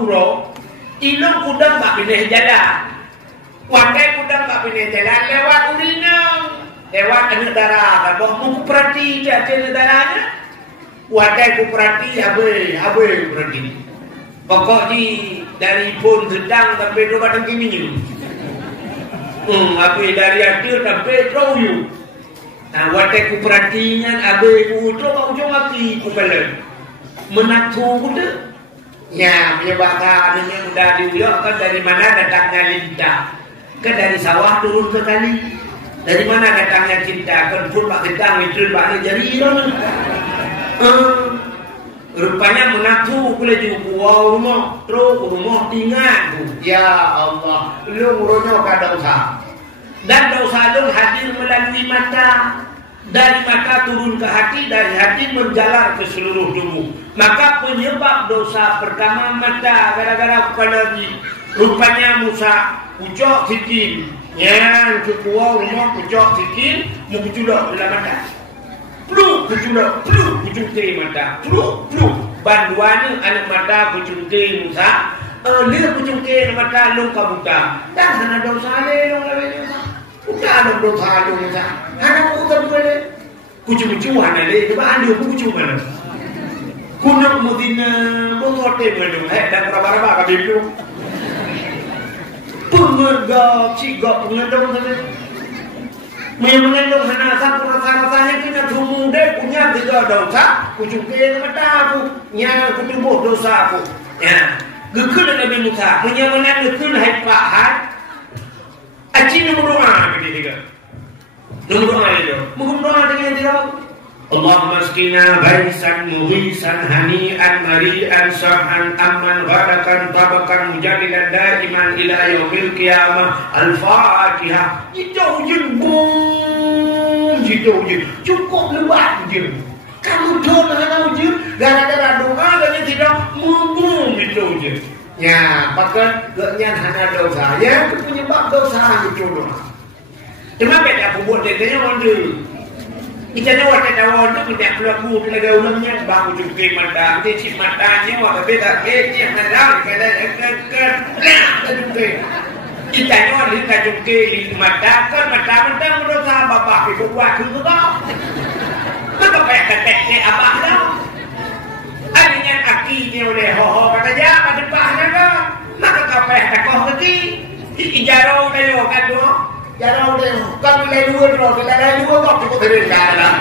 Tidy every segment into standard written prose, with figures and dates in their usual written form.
huro ilung kudang bak pindah jalan. Wakai kudang bak pindah jalan lewat urinang. Lewat negara kan mau perhati je negaranya. Wakai ku perhati abe perhati. Pokok dari pun sedang sampai dua batang kini. Abe dari akhir sampai teroyu. Nah, wakai ku perhatinya abe ujung mati ku belen. Menatu kuda. Ya, menyebabkan ini udah diulangkan dari mana datangnya cinta. Kan dari sawah turun ke kali. Dari mana datangnya cinta? Kan pun pak gedang itu pak jari dong. Rupanya menatu kule di rumah, terus rumah tinggal. Ya Allah, lu ngurunya kada usah. Dan dosa lu hadir melalui mata. Dari mata turun ke hati, dari hati menjalar ke seluruh tubuh. Maka penyebab dosa pertama mata, gara-gara lagi. Rupanya Musa pucuk sikit. Yang kedua rumah pucuk sikit, mau keculok dalam mata. Pluk keculok, pluk kecungkir mata. Pluk. Banduannya anak mata kecungkir Musa. Dia kecungkir mata lu kabuta. Dan sana dosa le lu Musa. Udah ada dosa lu Musa. Anak udah boleh. Kucu-kucu mana le? Coba anda kucu mana? Kunak mudina mengote mana? Dan berapa kabel. Pengedap, cigap pengedap sana. Mengendong sana rasa-rasanya kita muda punya tiga dosa. Kucungkir mata aku, yang ketubuh dosa aku. Ya, gekun Nabi Musa, menyamakan gekun hai pahat. Aci nomor doa begini juga. Nomor doa itu, mungkin doa dengan tidak. Allahumma askina baisan muhisan hani'an mari'an sahhan amman ghadakan tabakan mujadilan daiman ila yaumil qiyamah. Al-Fatihah. Jauh je cukup lebat je. Kamu doa je gara-gara doa dan tidak ngomong itu je. Ya, bahkan gaknya hanya dosa. Ya, penyebab dosa itu doa. Cuma beda aku buat dia wonder. Kita nak waktu awal tu kita pelaku pelaga ulangnya bahu cukai mata, cip matanya wah beda yang nadang cukai. Kita ni orang kita cukai mata mentang dosa bapak ibu buat tu kau. Maka payah kata abah dah. Adanya akinya oleh ho kata ja pada pahnya kau. Maka kau payah takoh lagi. Ijarau kayo kan tu. Jarang deh, kan mulai dua terus, kita dah dua kok cukup berikan lah.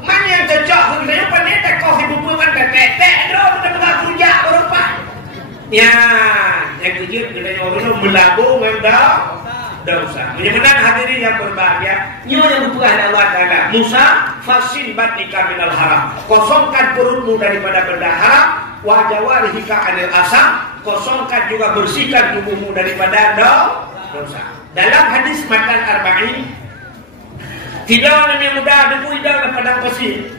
Mana yang cocok sebenarnya pandai tak kau si buku kan tetek terus kita bukan kerja berupa. Ya, yang kecil kita orang melabur memang dosa. Menyembuhkan hadirin yang berbahagia, nyawa yang berpuas Allah Taala. Musa fasin batika minal haram. Kosongkan perutmu daripada benda haram. Wajawarihika anil asam. Kosongkan juga bersihkan tubuhmu daripada dosa. Dalam hadis Matan Arba'in, tidak orang yang muda debu hidang dalam padang pasir.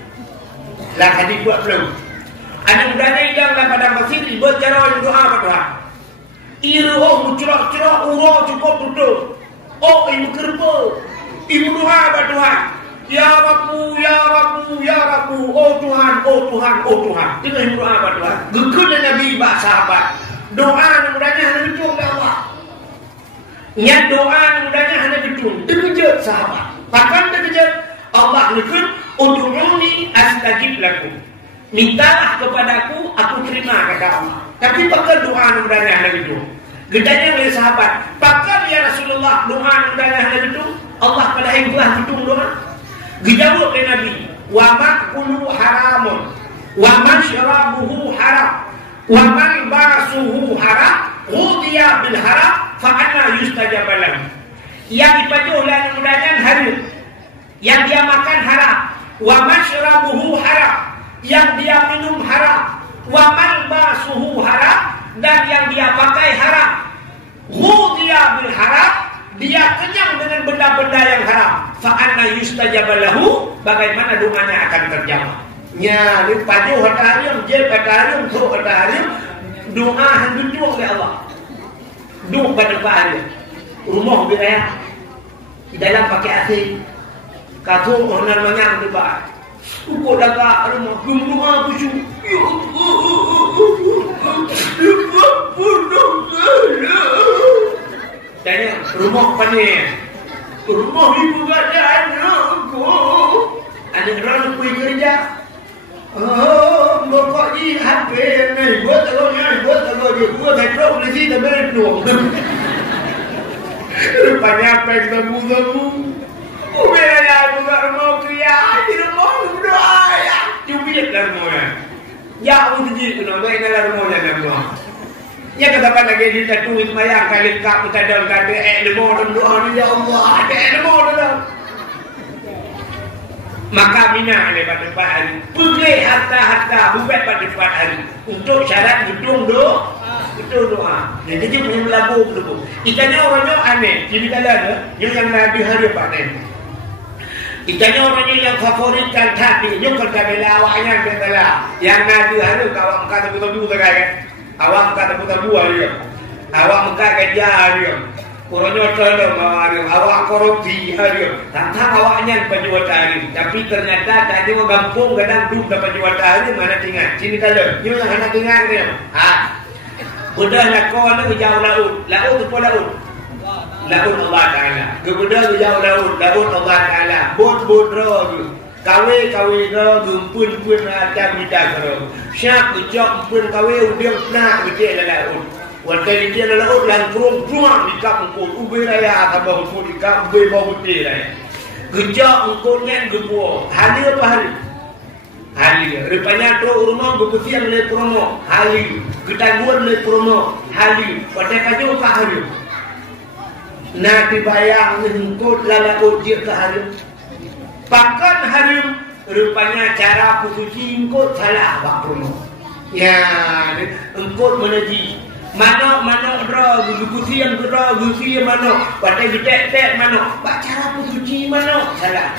Lah hadis 20. Ada mudanya hidang dalam padang pasir, buat cara yang doa berdoa. Iru muncul-muncul uro cukup betul. Oh ibu kerba, ibu doa berdoa. Ya Rabbu, ya Rabbu, ya Rabbu. Oh Tuhan, oh Tuhan, oh Tuhan. Itu ibu doa berdoa. Gekun Nabi bak sahabat. Doa mudanya hanya itu oleh Allah. Yang doa mudahnya hanya gedung. Terkejut sahabat. Bahkan terkejut. Allah lekun. Uduruni astajib lakum. Mintalah kepadaku, aku terima kata Allah. Tapi bahkan doa mudahnya hanya gedung. Gedanya oleh sahabat. Bahkan ya Rasulullah doa mudahnya hanya gedung. Allah pada yang telah gedung doa. Dijawab oleh Nabi. Wa ma'kulu haramun. Wa masyrabuhu haram. Wa malbasuhu haram. Ghudiya bil haram. Fa'anna yustajabalah. Yang dipacu oleh mudahan haram. Yang dia makan haram. Wa masyrabuhu haram. Yang dia minum haram. Wa malbasuhu haram. Dan yang dia pakai haram. Ghudiya bil haram. Dia kenyang dengan benda-benda yang haram. Fa'anna yustajabalahu. Bagaimana doanya akan terjawab. Ya, ni pacu kata haram. Jel kata haram. Kau kata haram. Doa hendak oleh Allah. Duduk pada tempat dia. Rumah dia di dalam pakai AC. Katung orang banyak tempat. Ukur dapat rumah. Gemuk aku cu. rumah panik. Rumah ibu ada anakku. Anak orang pergi kerja. Oh, bapak ni HP ni buat kalau dia buat petrol lagi dah berpetrol. Rupanya apa yang sabu-sabu. Ubaya buka rumah kriya di rumah berdoa ya. Cubit dah rumahnya. Ya uji tu nak baik dalam rumahnya nama. Ya kata lagi di satu semayang kali kap kita dalam kata ilmu dan doa ni ya Allah ada ilmu dalam. Maka bina oleh pada hari pergi harta bukan pada hari untuk syarat gedung doa. Jadi dia punya lagu dulu. Ikannya orangnya aneh. Jadi kalau ada yang Nabi hari apa ni? Ikannya orangnya yang favoritkan tapi yang kalau bela awaknya betul. Yang Nabi hari awak kata betul kan? Awak kata betul dia. Awak kata dia dia. Orangnya tolong awak korupsi hari. Tentang awaknya penjual hari. Tapi ternyata tadi mau gampung kadang duduk dapat penjual hari mana tinggal. Sini kalau you yang nak tinggal dia. Udah nak kau ni jauh laut tu pun laut Allah Taala. Kemudian jauh laut Allah Taala. Bot roh. Kawe gumpun ada bidak roh. Syak jok pun kawe udah nak bidik laut. Waktu dia laut lan kurung di kampung ubi raya tambah di kampung bau putih raya. Gejak engkau ni gebuo. Hari apa hari? Hari. Rupanya tu rumah berkesian le promo. Hari. Ketangguan le promo. Hari. Pada kayu ke hari. Nak dibayang engkau lalau dia ke hari. Pakan hari. Rupanya cara pusuci engkau salah bak promo. Ya, engkau menaji. Mana roh gusi yang mana pada gedek mana cara suci mana salah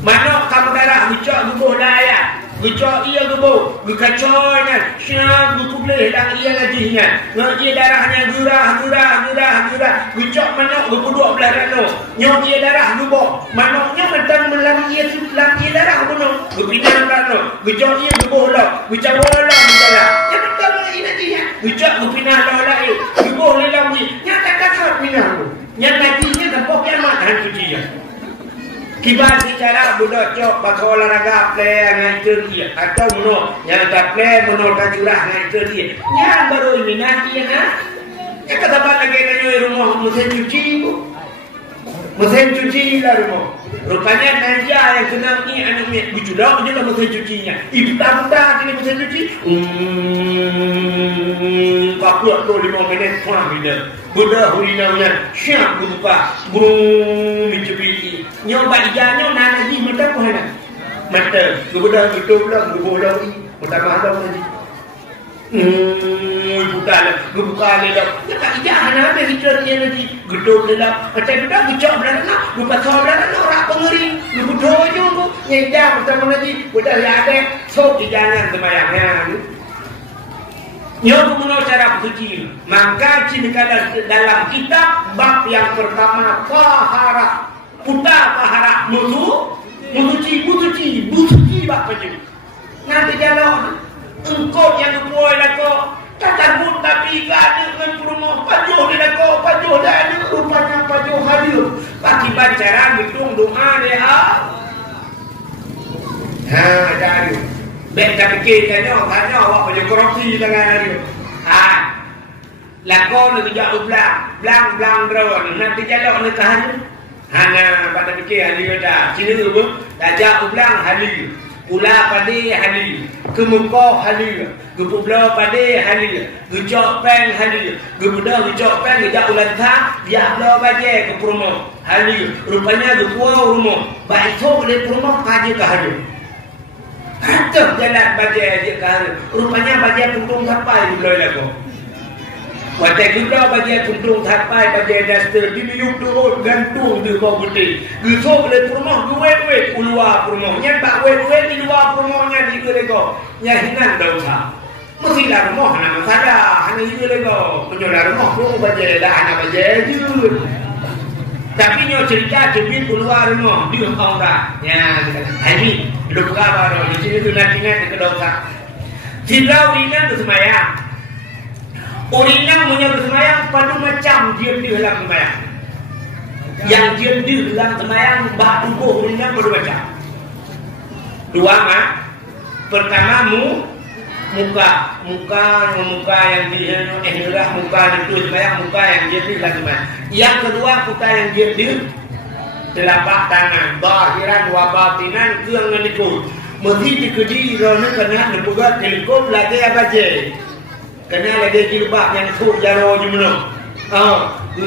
mana kamu darah gucok gubuh daya gucok ia gubuh gukacoynya syah gupuleh dan ia lajinya ngaji darahnya gerah gucok mana gupuduk belah rano nyok ia darah gubuh manoknya mentang melang ia darah bunuh gupinah rano gucok ia gubuh lah gucok bola mendalah ya betul Ucap berpinah lain Ibu lelang ni Nyata kasar pinah tu Nyata tinya tempoh kiamat hantu dia Kibar bicara budak cok bakal olahraga play dengan itu dia Atau menol Yang tak play menol tak curah dengan itu dia Yang baru ini nanti ya Ya kata lagi tanya rumah mesin cuci tu Mesin cuci lah rumah Rupanya Naja yang kenal ni anak ni Bicudak je lah mesin cucinya Ibu tak ini mesin cuci 45 minit kurang minit Buddha hurinanya Syak buka Burung mencepi Nyoba ijanya nak lagi Mata apa nak Mata Buddha betul lah Buddha lagi Pertama ada lagi Buka lah Buka lah Ya tak ijah Nak ada hijau dia lagi Gedung dia lah Macam Buddha Bucok belakang Buka sawah belakang Orang pengering Buddha je tu Nyejah pertama lagi Buddha yang ada So jangan semayangnya Nyoba mengenal cara bersuci. Maka jika dalam kitab bab yang pertama tahara, tahara busuci bab baju. Nanti kalau engkau yang buat lako tak pun tapi ada dengan rumah pajuh dia lako pajuh dah ada rupanya pajuh hadir. Bagi bacaran hitung doa dia. Jadi Bek tak fikir tanya awak punya korupsi dengan dia. Lakon nak jauh belang drone. Nanti jalan nak hari. Hana pada fikir hari dah. Sini tu dah jauh belang hari. Pula pada hari. Kemuka hari. Gepubla pada hari. Gejok pen hari. Gebuda gejok pen gejak ulang tak. Dia bela bajai ke rumah hari. Rupanya gepua rumah. Baik tu boleh rumah aja ke hari. Hancur jalan bajai dia kan. Rupanya bajai tuntung sampai di belakang lagu. Wajah juga bajai tuntung sampai bajai daster di biuk turun gantung di bawah putih. Gesok le rumah duit keluar rumahnya tak duit di luar rumahnya di lego. Nya hinan dosa. Mestilah rumah nak masalah. Hanya itu lego. Penjual rumah tu bajai dah anak bajai je. Tapi nyo cerita jebit keluar rumah di orang dah. Ya, ini hidup kabar di sini tu nantinya di kedokak. Tidak uringan bersemayam. Uringan punya bersemayam padu macam dia di dalam sembayang. Yang dia di dalam sembahyang bak tubuh ini berdua macam. Dua mak. Pertama muka yang dia ihram muka itu sembahyang muka yang dia di dalam sembahyang. Yang kedua kita yang dia di telapak tangan, zahiran wa batinan keung menikut. Mesti dikedi rono kena dibuat telekop lagi apa je. Kena lagi jilbab yang suk jaro jumno.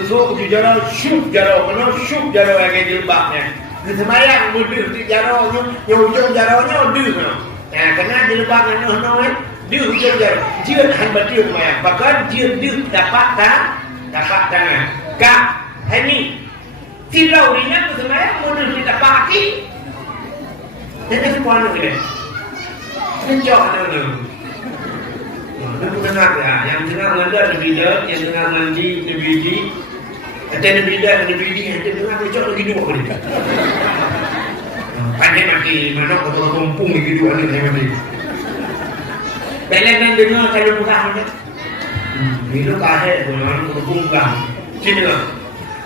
Suk jaro syuk jaro, kena syuk jaro lagi jilbabnya. Sembahyang mudah di jaro ujung jaronya deh. Nah, kena jilbabnya noh di ujung jaro. Dia han betul sembahyang. Bahkan dia dapat tangan. Kak, ini tilau ni yang sembahyang mudah kita pakai. Jadi semua orang ni, sejauh mana? Itu bukan apa? Yang tengah mandi lebih dah, yang tengah mandi lebih di, ada lebih dah, lebih di, yang tengah sejauh lagi dua kali. Pandai mati, mana kalau kumpung lagi dua ni saya mati. Belajar dengar kalau bukan mana? Itu kahit, orang kumpung kan. Cina,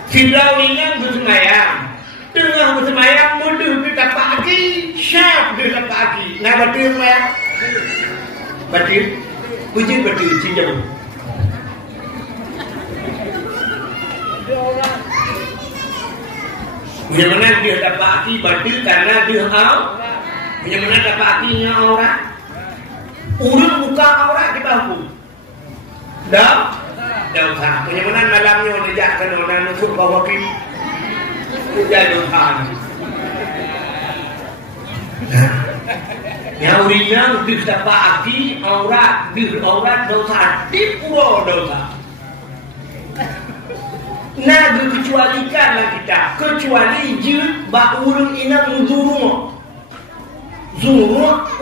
silau ini yang bersemayam. Tengah bersemayam mudah kita pagi, syaf kita pagi. Nah betul semayam, betul, puji betul cinta. Bagaimana dia dapat pagi betul karena dia bagaimana dapat paginya orang, urut buka orang kita hukum. Dah, bagaimana malamnya menjaga orang nusuk bawa kiri. Jadi Tuhan. Yang urinya bisa pagi aurat dosa di pulau dosa. Nah dikecualikanlah kita kecuali jil bak urun inang zuru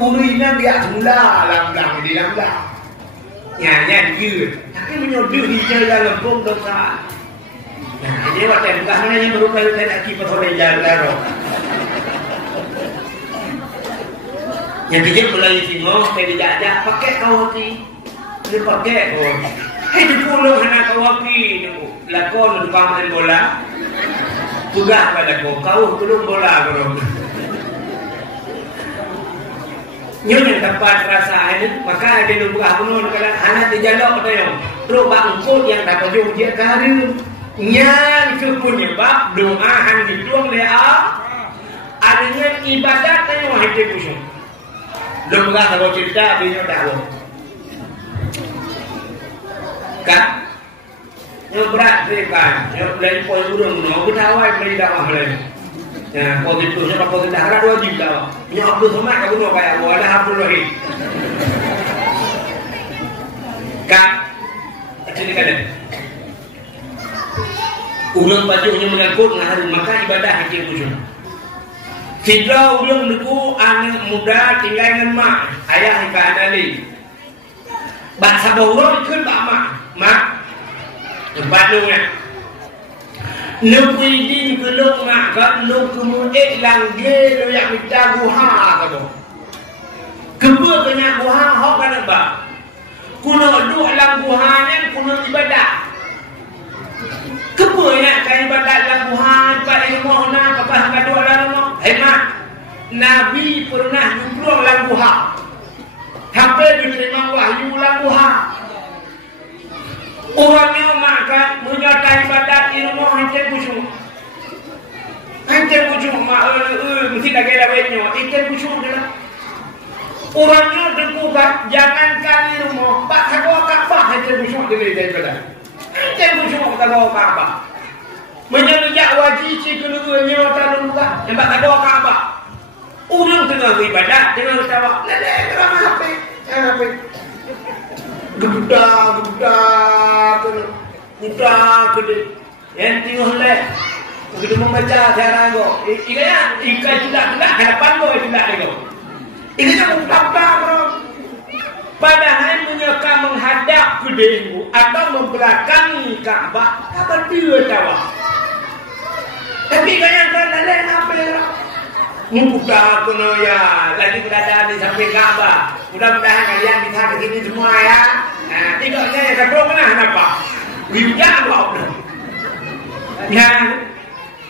urina dia semula langgang di langgang. Nyanyi jil tapi menyodul di dalam lempung dosa. Nah, ini waktu bukan mana yang berupaya lagi pasal jalan. Yang kecil mulai singo, saya dijajak pakai kawati, dia pakai kau. Hei dipulau anak kawati, lakon tukang main bola, tugas pada kau belum bola bro. Nyonya tempat rasa ini, maka ada buka gunung kalau anak dijalok ada yang, terus bangkut yang tak kau dia karim. Yang kepenyebab doa yang dituang lea adanya ibadat yang wahid kusum. Lembaga kalau cerita beliau tahu. Kan? Yang berat kan? Yang dari poin burung, aku tahu yang beli dakwah beli. Ya, positif siapa positif harap wajib dakwah. Yang Abdul Somad aku nak bayar, ada Abdul Wahid. Kan? Jadi kan? Ulang bajunya mengangkut ngaruh maka ibadah haji khusyuk. Sidra ulang nuku anak muda tinggal dengan mak ayah ika adali. Bahasa bawah ikut pak mak tempat nunya. Nuku ini nuku mak kan nuku mudik langge lo yang minta guha kado. Kebun kena guha hok kan apa? Kuno dua lang guhanya kuno ibadah. Kemudian kaya ibadat lakuhan pada ilmu na apakah kedua lalu hemat Nabi pernah nyuruh lakuhan sampai diterima wahyu lakuhan orangnya makan menyertai ibadat ilmu hancur khusyuk mesti tak kira baiknya hancur khusyuk adalah orangnya terkubat jangankan ilmu pak sakwa kakbah hancur khusyuk dari ibadat. Jangan cuma kita bawa Kaabah. Menyelidiki wajib si keluarnya orang lupa. Nampak tak bawa Kaabah. Orang tengah beribadah, tengah bertawa. Leleh, kerana apa? Apa? Gebudak. Yang tengah leh. Begitu membaca cara go. Ikan tidak hadapan go tidak go. Ikan budak bro. Padahal menyeka menghadap ke dehu atau membelakangi Ka'bah, apa dia tahu? Tapi kaya kan lain apa ya? Membuka kono ya, lagi berada di samping Ka'bah. Mudah-mudahan kalian bisa ke sini semua ya. Nah, tidaknya ya kedua mana apa? Tidak apa? Ya,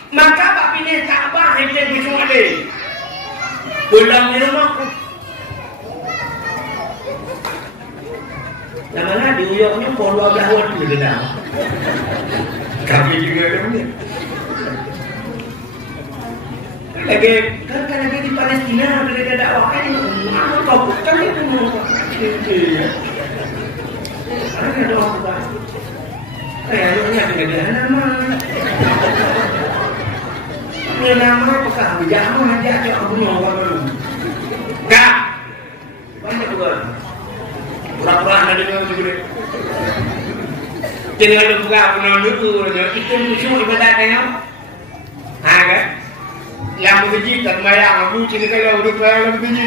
Maka bak pindah Kaabah yang kucing ada. Pulang di rumah. Yang mana di uyoknya polo belah waktu dia dah. Kami juga ada ni. Lagi kan lagi di Palestina bila ada dakwah kan mana tahu kan itu mau ada doa apa? Ayahnya ada nama. Nama apakah jangan aja ke Abu Nawab dulu. Enggak. Banyak juga. Pura-pura ada dengan juga. Jadi kalau buka Abu Nawab dulu, itu musuh ibadat yang kan? Yang begitu terbayang Abu Cina kalau udah terbayang begitu.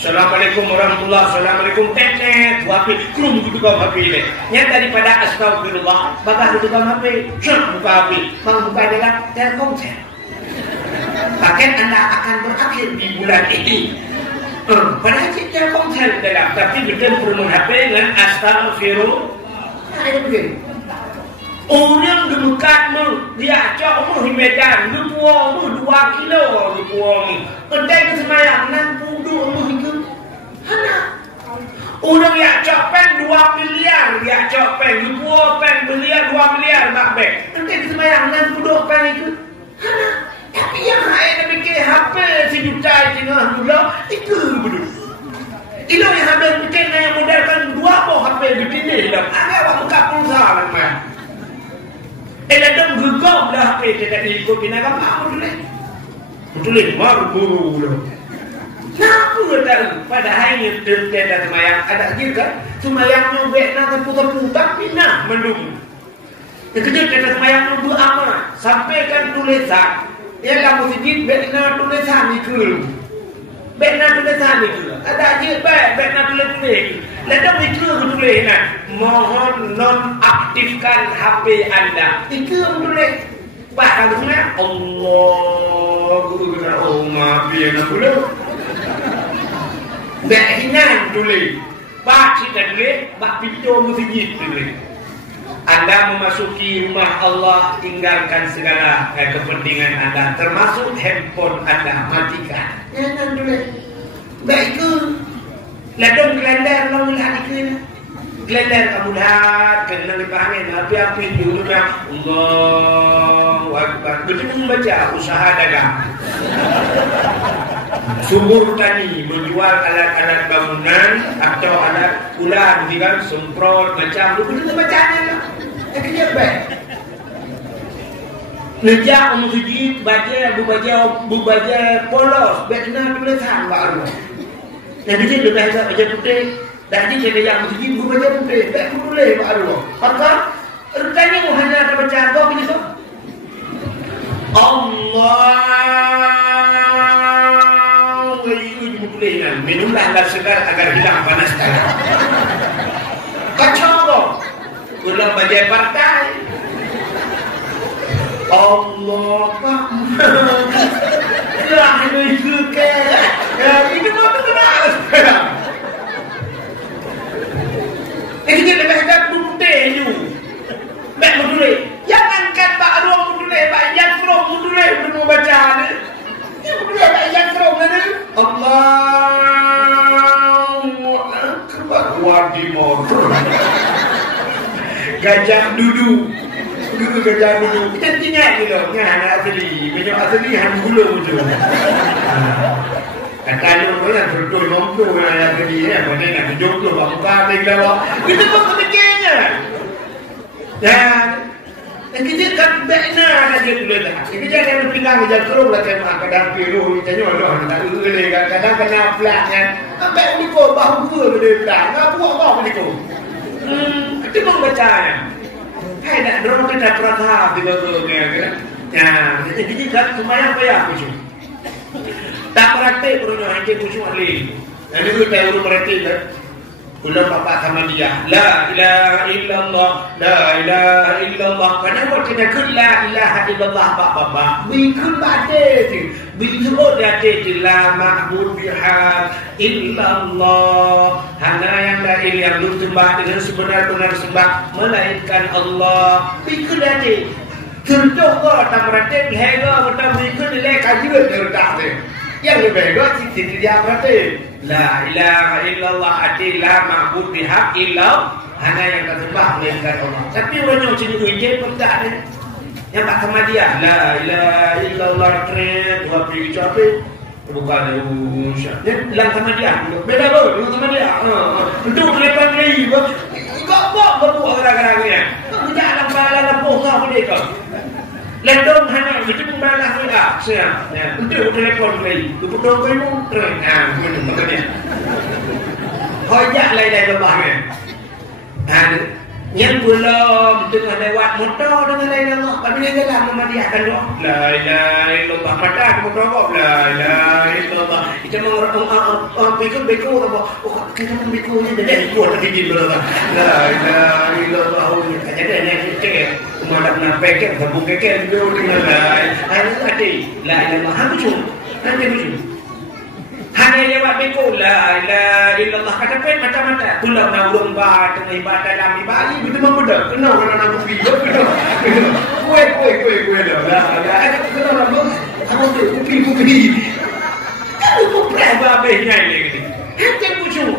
Assalamualaikum warahmatullahi wabarakatuh. Assalamualaikum tetet. Wapi krum begitu kau hapi le. Yang daripada astagfirullah, bakal begitu kau hapi. Cuk buka hapi. Bang buka adalah Telkomsel. Paket anda akan berakhir di bulan ini. Padahal Telkomsel dalam, tapi betul perlu HP dengan astagfirullah. Ada begini. Orang demekatmu, dia cak umur medan, lu tua umur 2 kilo, lu tua ni. Kedai ke semayang, nan puduk umur itu. Hana. Orang yang cak pen 2 miliar, dia cak pen, lu tua pen miliar 2 miliar nak beg. Kedai ke semayang, nan puduk pen itu. Hana. Tapi yang lain nak bikin HP sejuta tengah bulan, itu betul. Itu yang habis bikin yang model kan 2 buah HP bikin ni dah. Ada awak buka pulsa lah. Dalam gegap dah apa tidak diikut binaga apa betul baru dah. Kenapa tahu? Padahal ini tidak semayang ada juga semayang nyobek nak putar-putar pindah mendung. Yang kedua tidak semayang nunggu amat sampaikan tulisan. Ialah masjid bekna tulisan itu. Bekna tulisan itu. Ada je bekna tulis. Lalu itu tulis nak. Mohon nonaktifkan HP anda. Itu tulis. Bahkan tulis Allah. Oh maaf ya nak tulis. Behinan tulis. Pak kita tulis. Pak pintu masjid tulis. Anda memasuki rumah Allah, tinggalkan segala kepentingan anda, termasuk handphone anda, matikan. Jangan dulu. Baik ke? Ladang gelendar lalu lagi ke? Gelendar kamu dah kena dipanggil api-api dulu nak. Allahu Akbar. Betul membaca usaha dagang. Subur tani menjual alat-alat bangunan atau alat ulang juga semprot macam tu betul bacanya lah. Kerja baik. Nejak masjid baca polos bekna tulisan baru. Jadi dia lebih baca putih. Dan dia kerja masjid baca putih. Tak boleh baru. Maka rupanya hanya ada baca kau begitu. Allah minumlah agar segar agar hilang panas tangan. Kacau kok. Ulang bajai partai. Allah Akbar. Ya itu ke. Ini mau benar. Ini dia lebih kat putih ni. Baik betul. Jangan kan Pak Ruang betul. Pak Yan From betul belum baca ni. Ini betul Pak Yan From ni. Allahu Akbar. Wadimor. Gajah duduk. Gajah duduk. Kita ingat gitu. Anak asli. Minyak asli han gula je. Kalau orang betul nombor yang asli mana nak jodoh bangka dekat. Kita pun kepikirnya. Dan kita kan bekna aja dulu dah. Kita jangan pindah ke Jakarta lah kan kadang pilu tanya Allah tak boleh kadang kena flat kan. Sampai uliko bahu gua boleh flat. Enggak buat apa uliko. Kita pun baca. Hai nak dorong kita perata di bawah kan. Ya, jadi kan lumayan payah tu. Tak praktik pun orang yang kucing alih. Dan itu tahu praktik kan. Ulang bapak sama dia. La ilaha illallah, la ilaha illallah. Kenapa kita kun la ilaha illallah bapak? Bikun bade tu. Bikun bade tu la ma'bud bihaq illallah. Hanya yang la ilaha yang sembah dengan sebenar-benar sembah melainkan Allah. Bikun bade. tercoba tak berarti hega macam ikut nilai kajian terdak tu. Yang lebih hega sih dia berarti la ilaha illallah la ma'bud bihaq illa hanya yang tersembah melainkan Allah. Tapi orang yang macam ini pun tak ada. Yang tak sama dia la ilaha illallah keren dua pergi capai bukan ada dia lang sama dia beda bro sama dia untuk lepas ni gak buat gara-garanya tidak ada bala posa mereka lendong hanya itu bala mereka saya untuk telepon lagi untuk dong kamu keren makanya hojak lai lebahnya yang belum dengan lewat motor dengan lain Allah tapi dia dalam memadiahkan doa la ilaha illallah mata motor kok la ilaha illallah itu orang beko kita beko ni dia kuat lagi di luar la ilaha illallah jadi dia cek madak nak pakai sabuk keke dia dengan lain ada la ilaha hancur nanti hancur hanya lewat beko la ilaha illallah kata pen mata-mata pulau nak urung ba tengah ibadah dalam ibadah betul membedak kena orang nak video kena kue dah ada kena orang aku tu kupi aku berapa habisnya ini hanya pucuk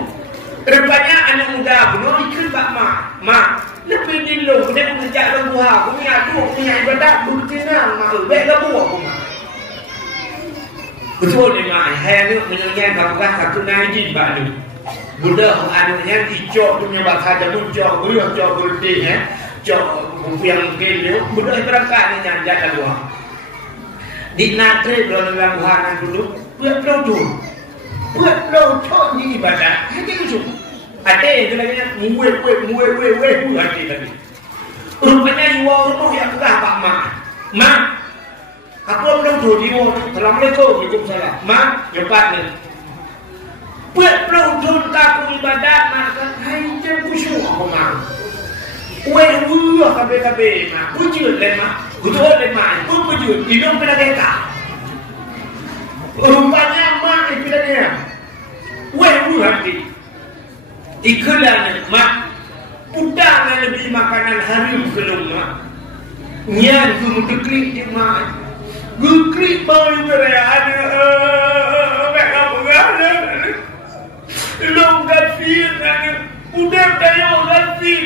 rupanya anak muda belum ikut bak mak lebih dulu dia mengejar orang tua aku punya ibadah bertinang mak baik ke buah aku betul ni mak saya ni menyanyikan kabukan satu najib baju Buddha anunya hijau punya bahasa jauh jauh berhenti jauh yang gede Buddha berangkat ni nyanyi kedua di natre belum melakukan dulu buat tu ni ibadah hati lucu ada itu lagi muwe hati tadi rupanya iwa yang berapa mak aku belum tahu dia Assalamualaikum Waalaikumsalam mak cepat ni buat pelutun tak ibadat maka hai jangan khusyuk aku mak kabeh mak bujur le mak betul le mak bujur hidung kena deka rupanya mak ipilanya hati ikulan mak udang lebih makanan harum kelung mak nyan tu muteklik di mak gukrik bau berada long gafir udah kayo gafir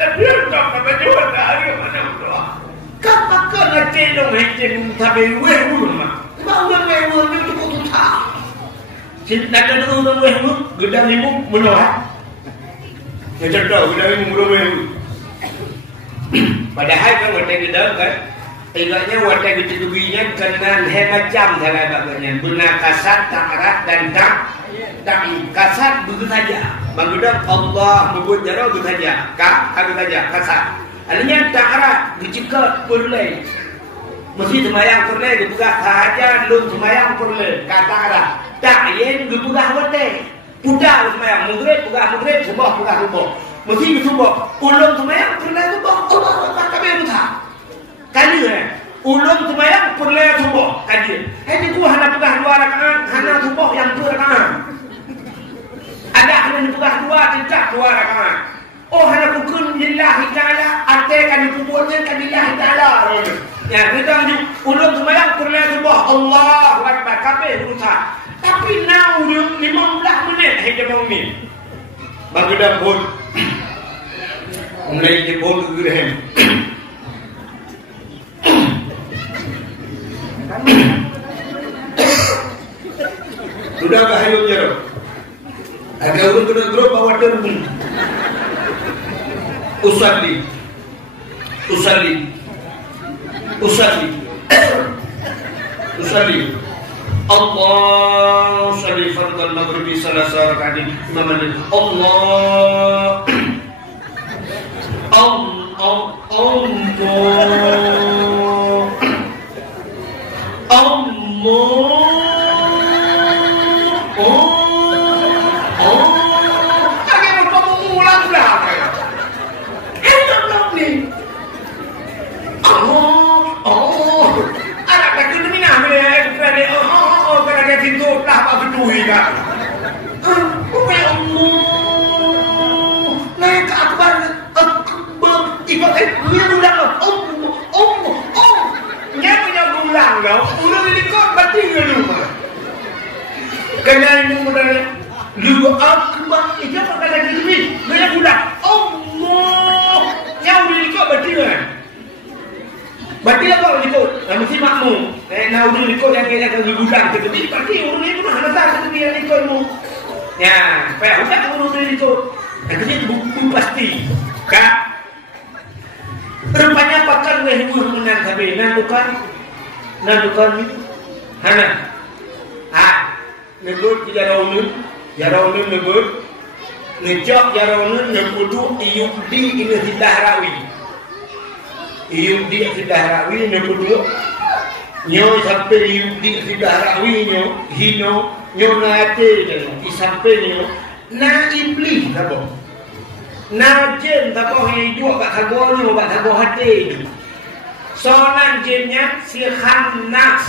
tapi tak apa juga dari mana doa kapakkan acelong hecen tabe wehu ma mau wehu itu kudu ta cinta kan udah wehu gedang ibu meloha ya cerita gedang ibu wehu padahal kan wadah gedang kan Ibaratnya wadah dituduhinya dengan macam dalam bagainya guna kasat, ta'arat dan ta'i kasat begitu saja menggunakan Allah membuat jara begitu saja begitu saja kasat artinya ta'arat dicekak perleh mesti semayang perleh dibuka sahaja belum semayang perleh kata arah ta'yin dibuka wadah pudar semayang maghrib subuh mesti subuh ulung semayang perleh subuh Allah kabeh buta kali ulun sembahyang perleh subuh kaji ini ku hana pegah 2 rakaat hana subuh yang 2 rakaat ada hana pegah 2 tidak 2 rakaat oh hana pukul lillahi ta'ala artikan kubuatnya kan lillahi ta'ala ya kita ulun sembahyang perleh subuh Allahu akbar kabeh berusaha tapi now 15 menit hingga ni bagedam pun mulai pun gerem sudah bahayun jero ada urut kena drop awak terbu usalli Allah salli fardal maghribi salasa rakaat imam Allah Kena ini modalnya. Lu akbar itu apa kata gitu? Gaya budak. Allah. Nyau ikut berarti kan? Berarti apa orang ikut? Mesti makmum. Nah udah ikut yang kaya kan budak gitu. Berarti orang itu mana tahu tu dia ikutmu. Ya, pak udah orang ikut. Nanti itu bukti pasti. Kak. Rupanya pakar wehur menang tapi nandukan hana. Nebut jarawun nebut. Ngejok jarawun nebudu iubdi ini sidahrawi. Iubdi sidahrawi nebudu. Nyo sampai iubdi sidahrawi nyo hino nyo nate sampai nyo na iblis apa? Na jen tapo hidup kat hagonyo kat hago hati. Soalan jennya si khannas.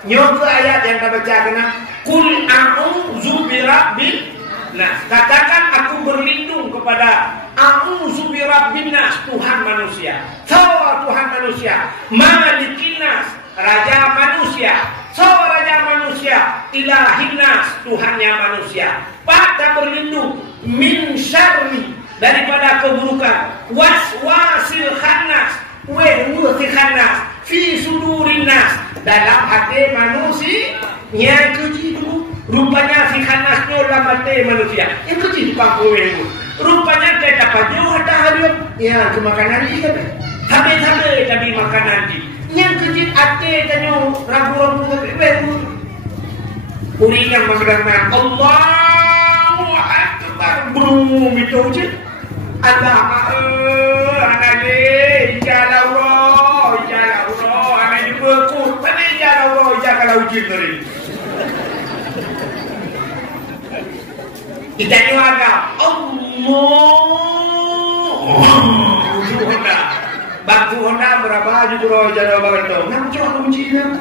Nyoba ayat yang kita baca kena kul a'udzu birabbin nas. Katakan aku berlindung kepada a'udzu birabbin nas, Tuhan manusia. Sawa Tuhan manusia, malikin nas, raja manusia. Sawa raja manusia, ilahin nas, Tuhannya manusia. Pada berlindung min syarri daripada keburukan waswasil khannas, wahwasil khannas fi sudurin nas, dalam hati manusia yang keji itu. Rupanya si khanasnya dalam hati manusia yang keji pangkuh itu. Rupanya kita dapat jauh ada hari ya kemakanan ini kan. Sampai tapi makanan ini yang keji hati tanya ragu-ragu berbeda. Uri yang mengatakan Allahu Akbar belum itu je. Allah anak ni jalan anak ni berkut tapi jalan janganlah uji dari. Kita ni ada Allah. Bangku Honda berapa juga jalan bagai tu. Nak cuba uji nak.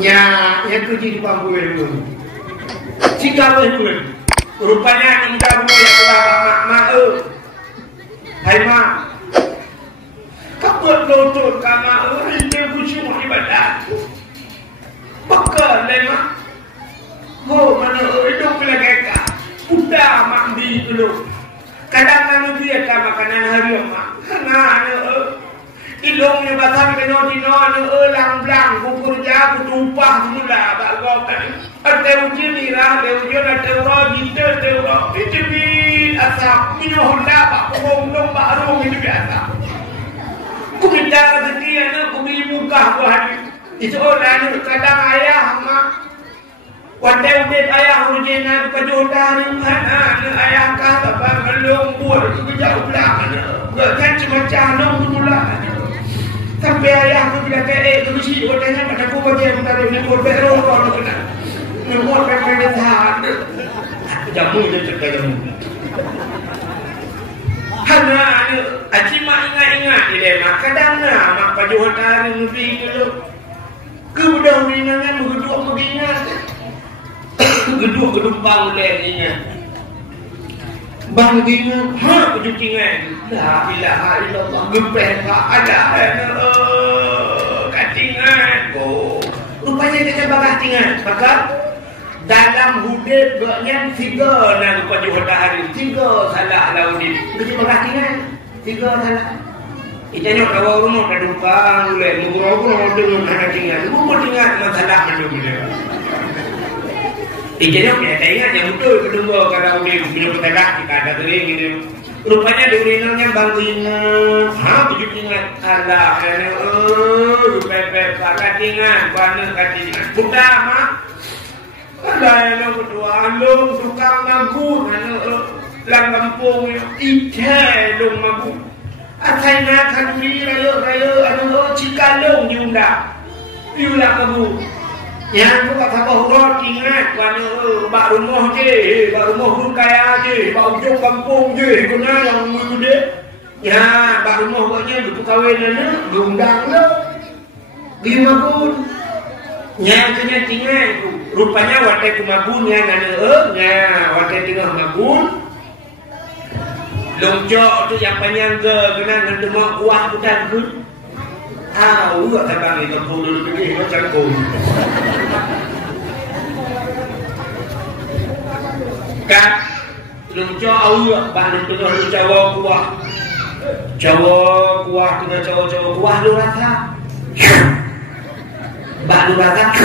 Yang kerja di bangku itu. Jika betul. Rupanya minta rumah yang mak hai mak kabut lutut kama ini kucing ibadat bakal lemah mana hidup lagi udah mandi dulu kadang dia makanan hari mak karena ilong ni batang kena lang blang kukur jago tumpah mula bagau tadi ada uji ni lah ada uji ada teori itu bi asap minum honda pak pokok baru ini biasa ku bicara dia nak ku beli muka ku hari itu orang kadang ayah mak wadai ubet ayah uji nak kejutan ayah kata apa belum buat itu jauh belakang kan cuma calon mula sampai ayah aku bilang kayak itu sih orangnya pada aku baca yang tadi ni buat beror kalau kena membuat perkara tahan jamu je cakap jamu hana acima ingat dilema kadang mak pajuhatan mesti dulu kemudian ringan gedung mengingat gedung bang ingat bang ingat kejutingan la ilaha illallah gepeng tak ada katingan rupanya kita bakal tingan maka dalam hudib baknya 3 nak pada hari 3 salah laudin kita bakal tingan 3 salah itanya kawan rumah kadupang boleh murah dengan nak tingan rumah tingan masalah mana Ijanya kita ingat yang betul kedua kalau dia punya petegak kita ada kering ini. Rupanya di urinalnya bangkingnya, tujuh ingat Allah, pepe katingan, bana katingan. Budak mak, ada yang berdua, long tukang magu, lang kampung ije long magu. Asainya kanuri raya, cikalong diunda, diulah kamu. Yang tu kata bahawa ingat bak rumah pun kaya je, bak ujung kampung je, guna yang gede. Ya, bak rumah buatnya butuh kahwin mana, diundang lah. Di Magun. Yang kena tinggal tu, rupanya watai ke Magun yang ada, watai tinggal Magun. Longjok tu yang panjang ke, kena ngedemak kuah bukan tu. Tahu tak bang itu perlu pergi macam kau. Lu jauh bang lu tengah lu Jawa kuah tengah Jawa kuah lu rasa bang lu rasa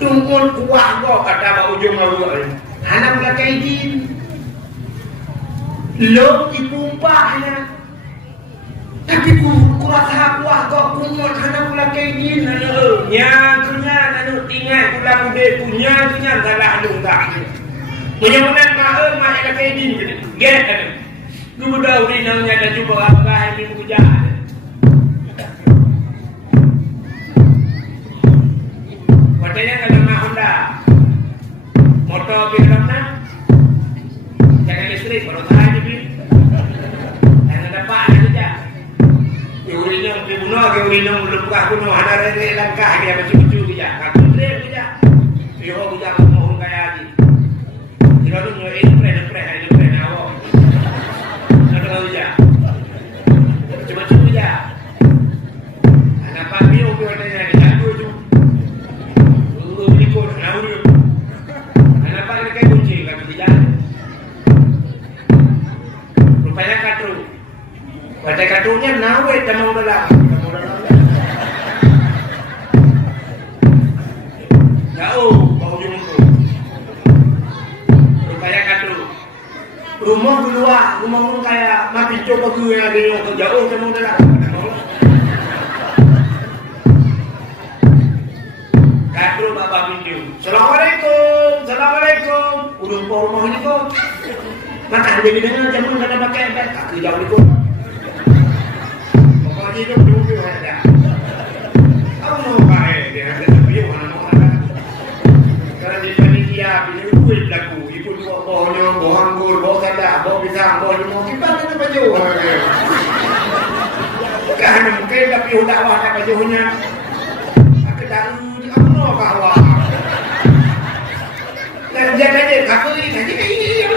tunggu kuah kok kata bang ujung awal anak belakang izin lo dipumpahnya tapi ku rasa kuah kok kumut anak belakang izin nyangkunya anu tinggal pulang udah punya salah lu tak menyamakan mahal mahal kayak gini get kan lu udah urinanya ada coba apa yang minggu jahat katanya kalau mah Honda motor biarlah jangan listrik baru saja bil jangan dapat aja urinnya dibunuh ke urinnya lupa kuno ada rere langkah dia macam-macam dia kaki trek dia yo dia mohon kayak gini kalau nyo pre awak ada tahu ya cuma ya anak papi oke katanya ni jago tu ikut nauru anak papi kayak kunci kami tidak rupanya katru baca katrunya nawe tamang dalam jauh bau jumbo rumah keluar, rumah pun kayak mati coba ke yang ada yang jauh sama dah. Kata bapak video. Assalamualaikum. Udah rumah ini kok. Makan jadi dengan jamun kena pakai beg kaki jauh ikut. Pokoknya hidup dulu ada. Aku mau pakai dia ada video mana mau ada. Kalau di panitia ini duit laku. Bawa anggur, bawa kada, bawa pisang, bawa limau, kita kan baju. Kan mungkin tapi udah awak tak bajunya. Aku dah kamu kawa. Dan jaga je kaku ini nanti ini.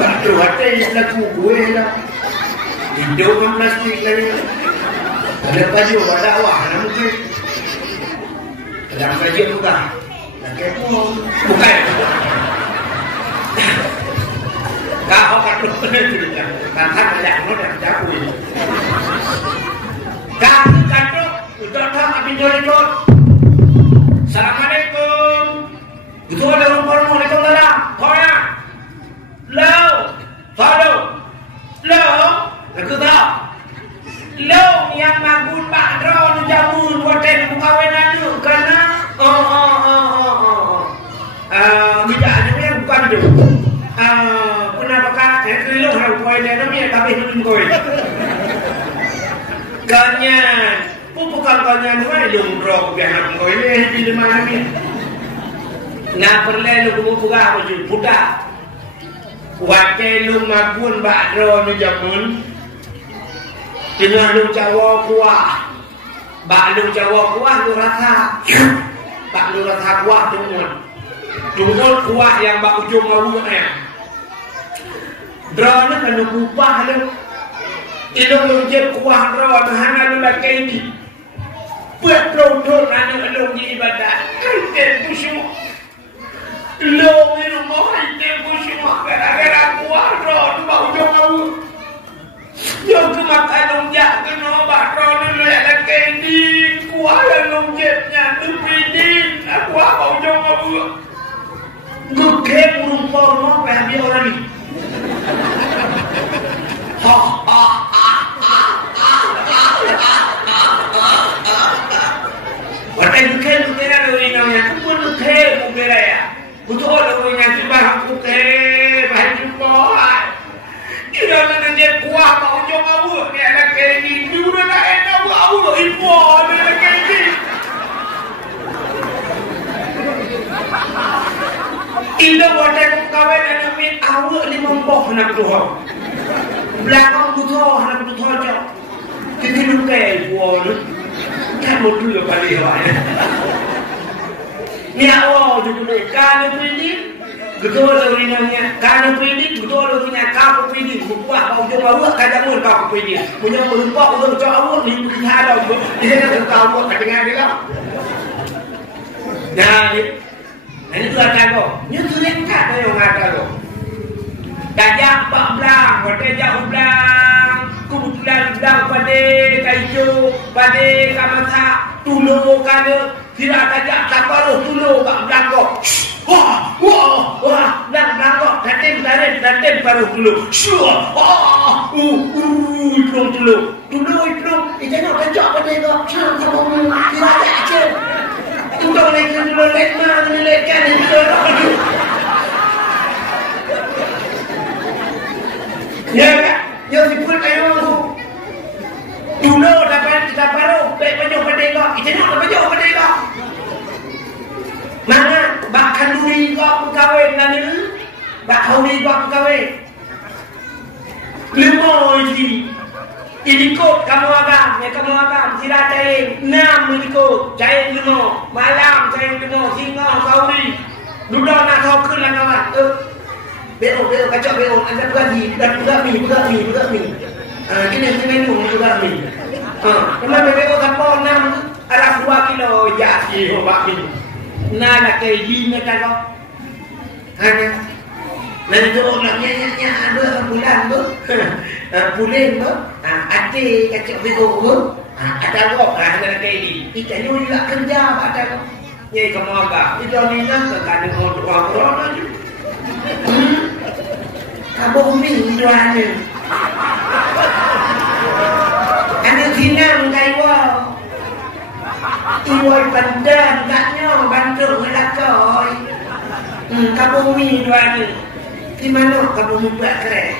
Batu hati laku gue lah. Hidup kan plastik lagi. Ada baju ada awak, mungkin. Dalam kajian bukan bukan kau kata kan ada orang yang jago ini kata udah tak habis jual Assalamualaikum itu ada rumah itu dalam koya lo follow lo aku tahu lo yang magun pak drone jamun hotel bukawenan lu karena tidak ada yang bukan tu kenapa kak lu harus koi dia namanya tapi belum koi kanya bukan kanya dua lumrok biar koi ni di mana ni nak perlu lu buka apa tu buka waktu lu magun pak drone jamun dengan lu Jawa kuah bak lu Jawa kuah lu rasa kuah tunggu kuah yang bak ujung awalnya drone kan lu kupah lu itu lu je kuah drone hana lu lagi ini buat drone anu lu di ibadah kan semua lu minum itu semua gara-gara kuah drone bak ujung awal yang kemakan lonjak kena bakro ni lek kendi kuah yang lonjetnya dupidin aku apa ujung apa gugem rumpor mau pergi orang ni Watai gugem kira doi namanya tu pun gugem kira ya betul doi yang cuma gugem baju boy kita nak dia kuah mau jom awak ni anak ini ni udah nak enak awak impor ni anak ini ila wadah kawan anak ni awak ni memboh nak tuhan belakang butuh anak butuh aja kita lupa buat kan betul balik awak ni awak juga kan ini betul urinanya kan ini betul urinnya kau ini buah kau coba buat kajamun kau ini punya lupa untuk coba buat di kita ada dia nak tahu kau dengan dia Nah, ini tu ada kok. Ni tu dekat dia orang ada kok. Dajak bak belang, dajak belang. Kebetulan belang pada kaijo, pada kamasak, tulu kada. Tidak dajak taparuh tulu bak belang kok. Wah, belang kok. Datin paruh tulu. Syuah. Iplung tulu. Iplung. Jangan dajak pada kok. Jangan sama mu. Tidak dajak. Tunggu lagi dulu lekkan itu. Ya kan? Yo sipul kayu tu. Dulu dapat kita baru penyok pedega. Itu nak penyok pedega. Mana bahkan duri kau kawin nanti. Bahkan duri kau kawin. Lemah ini. Ini kot kamu agam, tidak cair. 6 ini kot, cair lima. Malam cair lima, singa, kauri. Duduk nak kau ke lah kawan. Beo, kacau beo. Anda berani, budak mi. Kini minum budak mi. Memang beo kapal 6, arah 2 kilo jasi obat mi. Nah, nak keji nak kau. Nanti tu nak nyanyi ada bulan tu, bulan tu, ati kacau bego tu, ada kok, ada kayak ini. Ikan ni juga kerja, ada kok. Ni kamu agak, itu ni nak kerana orang lagi. Kamu umi jual ni. Anda tinang kaiwa, iwai pandan taknya bantu ngelakoi. Kamu umi jual ni. Di mana kamu membuat keren?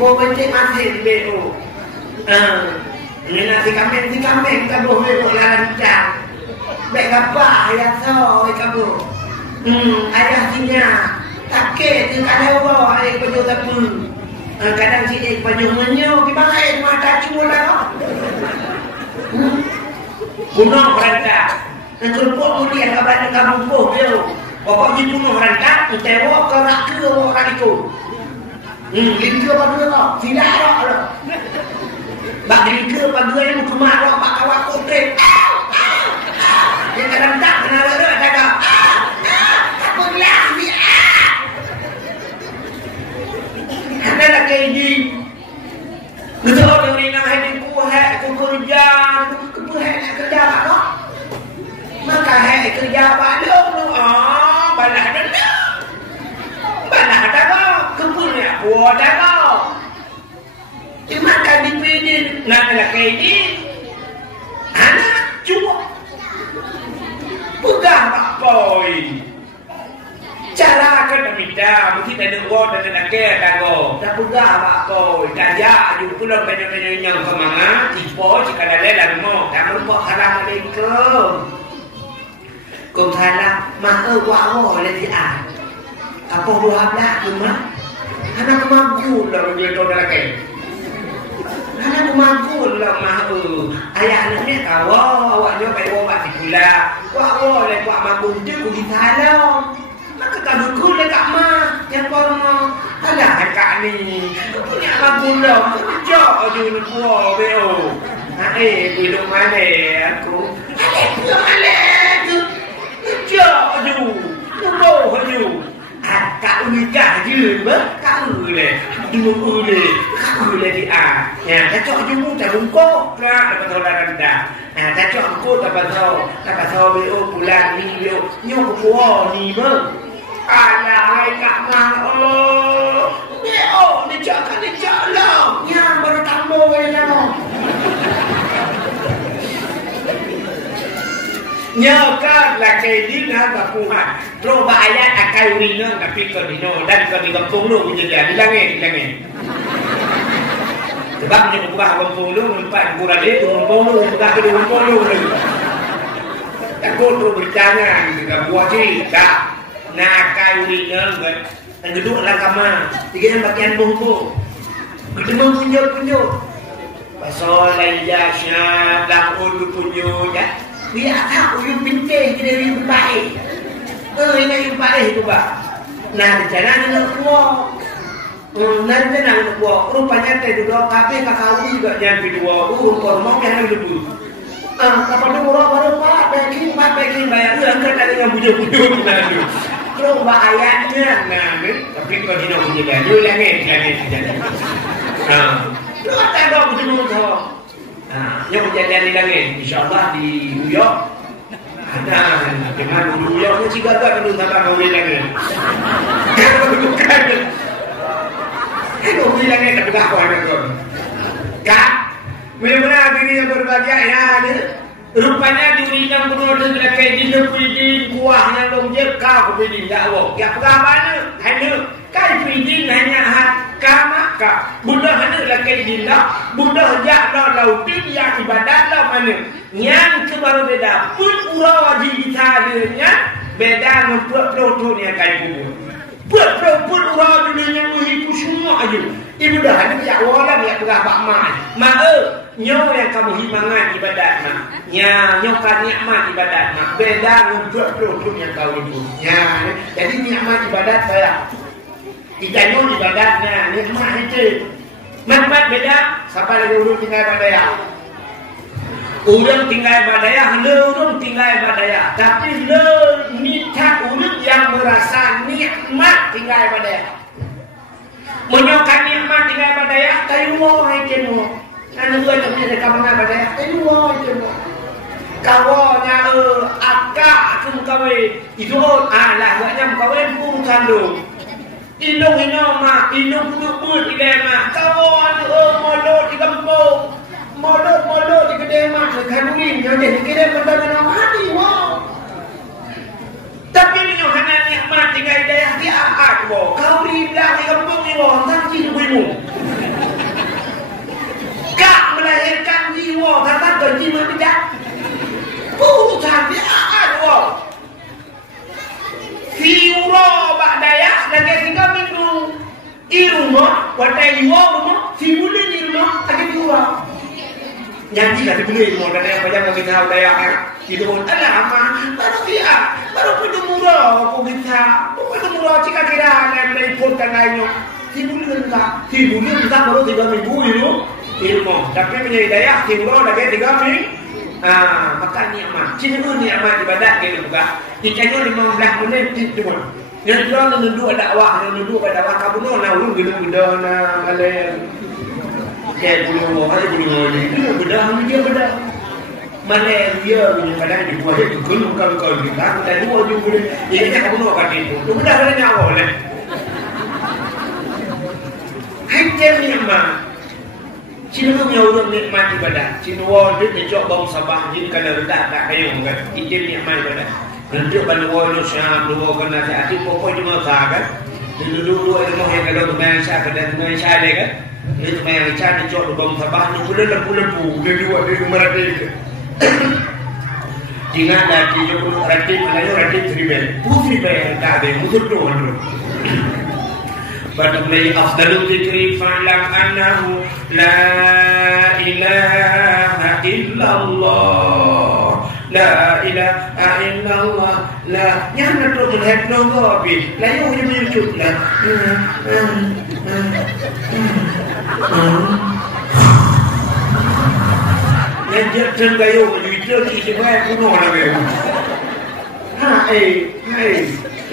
Bawa cek masih beo. Ini nasi kambing kamu beo lancang. Baik apa ayah so kamu? Ayah sinya takut tu kadang bawa ayah baju tapu. Kadang si baju menyo gimana ayah mata cuma lah. Gunung perintah. Terpuk mulia kabar kamu beo. Bapak di bunuh rantak, tewak ke nak ke orang itu. Lingka pada kau, tidak ada lah. Bak lingka pada yang kemarau, bak kawat kotrek. Yang kadang tak kena ada, kata. Takut lah, ni. Anda nak kayak ni. Betul orang ni nak hadir kuat, kerja, kerja apa? Maka kerja apa dong? Balah dah kau, kepunya kuat dah kau. Cuma kan dipilih nak nak kayak ni, anak cuma pegang pak boy. Cara kan minta, mungkin ada uang dan nak kaya dah kau. Dah pegang pak boy, kaya juga pulang kaya yang kemana? Tipu jika dah lelah mau, kamu buat Assalamualaikum. Kau salah, maka wawo lagi apa 12 rumah? Anak mampu lah dia tahu dah lagi. Anak mampu lah mahu. Ayah ni tahu, awaknya pergi obat di pula. Wawo lagi buat mampu dia ku di salah. Maka tak dukul dekat mah. Yang korang ada dekat ni. Kau punya mampu lah. Kau kejap aja ni buah beo. Belum mana aku. Belum mana aku. Kejap aja. Buah aja. Kak unikah je, kak uleh. Dulu uleh. Kak uleh di a. Ya, cocok je mu tak lungkok. Nak dapat tahu lah rendah. Cocok aku dapat tahu beo bulan ni beo. Nyok buah ni ber. Alah, kak mah. Beo, ni cakap lah. Yang baru tambah ni lah. Nyokap laki di nak kapungan. Proba ayat akai wino tapi kodino dan kami kampung lu punya dia bilangin. Sebab punya buka kampung lu empat kurang dia tu kampung lu buka kedua kampung lu. Takut tu berjangan dengan buat cerita. Nak akai wino kan. Dan duduk lah kamar. Tiga bagian bumbu. Ketemu punyo. Pasal ayah syah dah ulu punyo ya. Dia tak uyup bintik dia uyup baik. Ini uyup baik tu bah. Nah, jangan nak kuah. Nanti nak kuah. Rupanya teh duduk kafe kakak juga jangan kedua. Kormong yang lebih. Kapan tu orang baru Pak packing bayar angkat ada yang bujuk-bujuk nanti. Coba ayatnya tapi kalau tidak punya gaduh langit. Lu tak ada bujuk-bujuk tu. Yang kejadian di langit, insyaAllah di New York ada dengan New York ni juga tak perlu sampai mau di langit. Kalau di langit tak berapa nak tu. Kan? Benar-benar ini yang berbahagia ya ni. Rupanya dirinya penuh dengan kejadian pidin kuahnya dong je kau pidin dak wo. Ya berapa hanya kai pidin hanya kama ka. Buddha hanya lah kejadian dah. Buddha jak dah lautin yang ibadat dah mana. Yang kebaru beda pun urau wajib ditanya beda membuat protonya kai kubur. Buat pun urau dunia itu semua aja. Ibu dah ada ya wala ya berapa mak nyawa yang kamu himangan ibadat mak nyawa nikmat ibadat mak beda untuk produk yang kau itu jadi nikmat ibadat saya kita nyawa ibadatnya nikmat itu nikmat beda siapa lagi urut tinggal badaya urut tinggal badaya urut tinggal badaya tapi minta urut yang merasa nikmat tinggal badaya menyokan nikmat tinggal pada ya kayu mau ikan mau anu gua tak punya kamera pada ya kayu mau ikan mau kawannya akak aku kawe itu lah buatnya kawe pun kandung indung mak indung bubur di mak kawan modal di kampung modal di kedai mak kandungin jadi kedai benda mati wow. Tapi ni hanya nikmat tinggal daya di akad bo. Kau riba di kampung ni bo, tanti ibu. Kak melahirkan jiwa, kata gaji tidak. Putan di akad bo. Fiuro bak daya lagi 3 minggu. Di rumah, wadai rumah, si muda di rumah, ada fiuro. Yang tidak dibeli rumah dan yang banyak bagi tahu daya itu pun ada apa baru dia baru punya murah aku bisa punya murah jika kira yang meliputan lainnya timbulin tak baru 3 minggu itu ilmu tapi punya hidayah timbul lagi 3 minggu maka nikmat sini pun nikmat ibadat gitu juga ikannya 15 menit itu pun yang dua menunduk dakwah kamu nak gitu na malay kayak bulu ini bedah mana dia punya kadang dibuat itu kalau kita dua juga ini kamu nak pakai itu bedah ada nyawa leh hanya nikmat cina punya orang nikmat ibadah cina wajib dijok bang sabah jin kalau rendah tak kayu kan itu nikmat ibadah nanti pada wajib syam dua kena hati pokok cuma kan dulu itu mau yang kalau main syah kan itu main syah dijok bang sabah ni bulan dia dua dia merata Jangan lagi yang rakyat Melayu rakyat tribal, tribal tak ada musuh tuan. Pada Melayu afdalul dzikri fa'lam annahu la ilaha illallah, la ilaha illallah, la. Yang nak melihat nombor bi, Melayu ni menyebut la. Yang dia tergayo itu kita kuno lagi.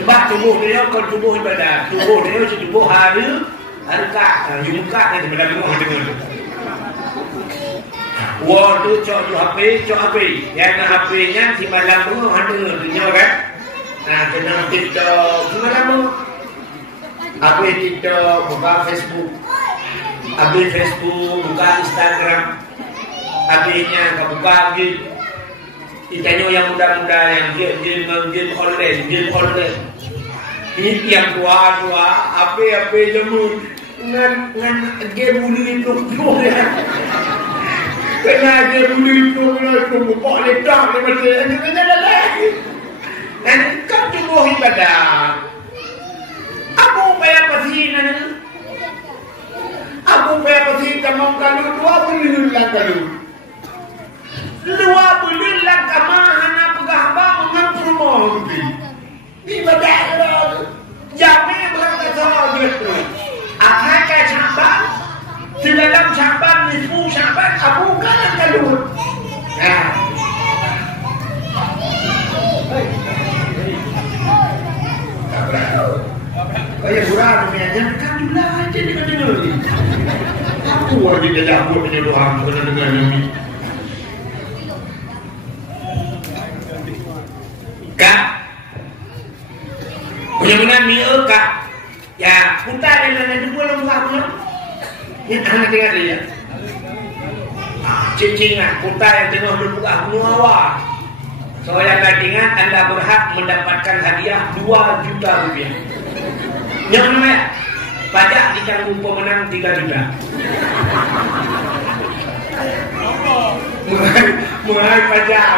Sebab tubuh dia kan tubuh ibadah, tubuh dia tubuh hari ka, yumka dan ibadah kuno dengan. Waktu cok HP, yang HP-nya si malam kuno ada dunia kan. Kena TikTok, malam apa TikTok, buka Facebook, buka Instagram. Akhirnya kebuka game ikannya yang muda-muda yang game online ini yang tua apa jemur dengan game bulu itu ya kena game bulu itu buka letak macam ada lagi dan kan tubuh ibadah apa upaya pasti kamu kalau 20 lang kalau 20 lang kamahan pegah bangun rumah di badai jamnya berkata gitu akhirnya cabang di dalam cabang nisfu cabang abu kan kalau punya jangan kadulah aja dia dengar ni. Aku lagi dia jabut punya doa kena dengar ni. Kak, punya mana ni kak? Ya, putar yang ada dua lembar pun. Yang anak tengah dia. Cincin putar yang tengah berbuka bunuh awal. So yang ingat anda berhak mendapatkan hadiah 2 juta rupiah. Yang mana? Pajak ditanggung pemenang 3 juta. Mulai pajak.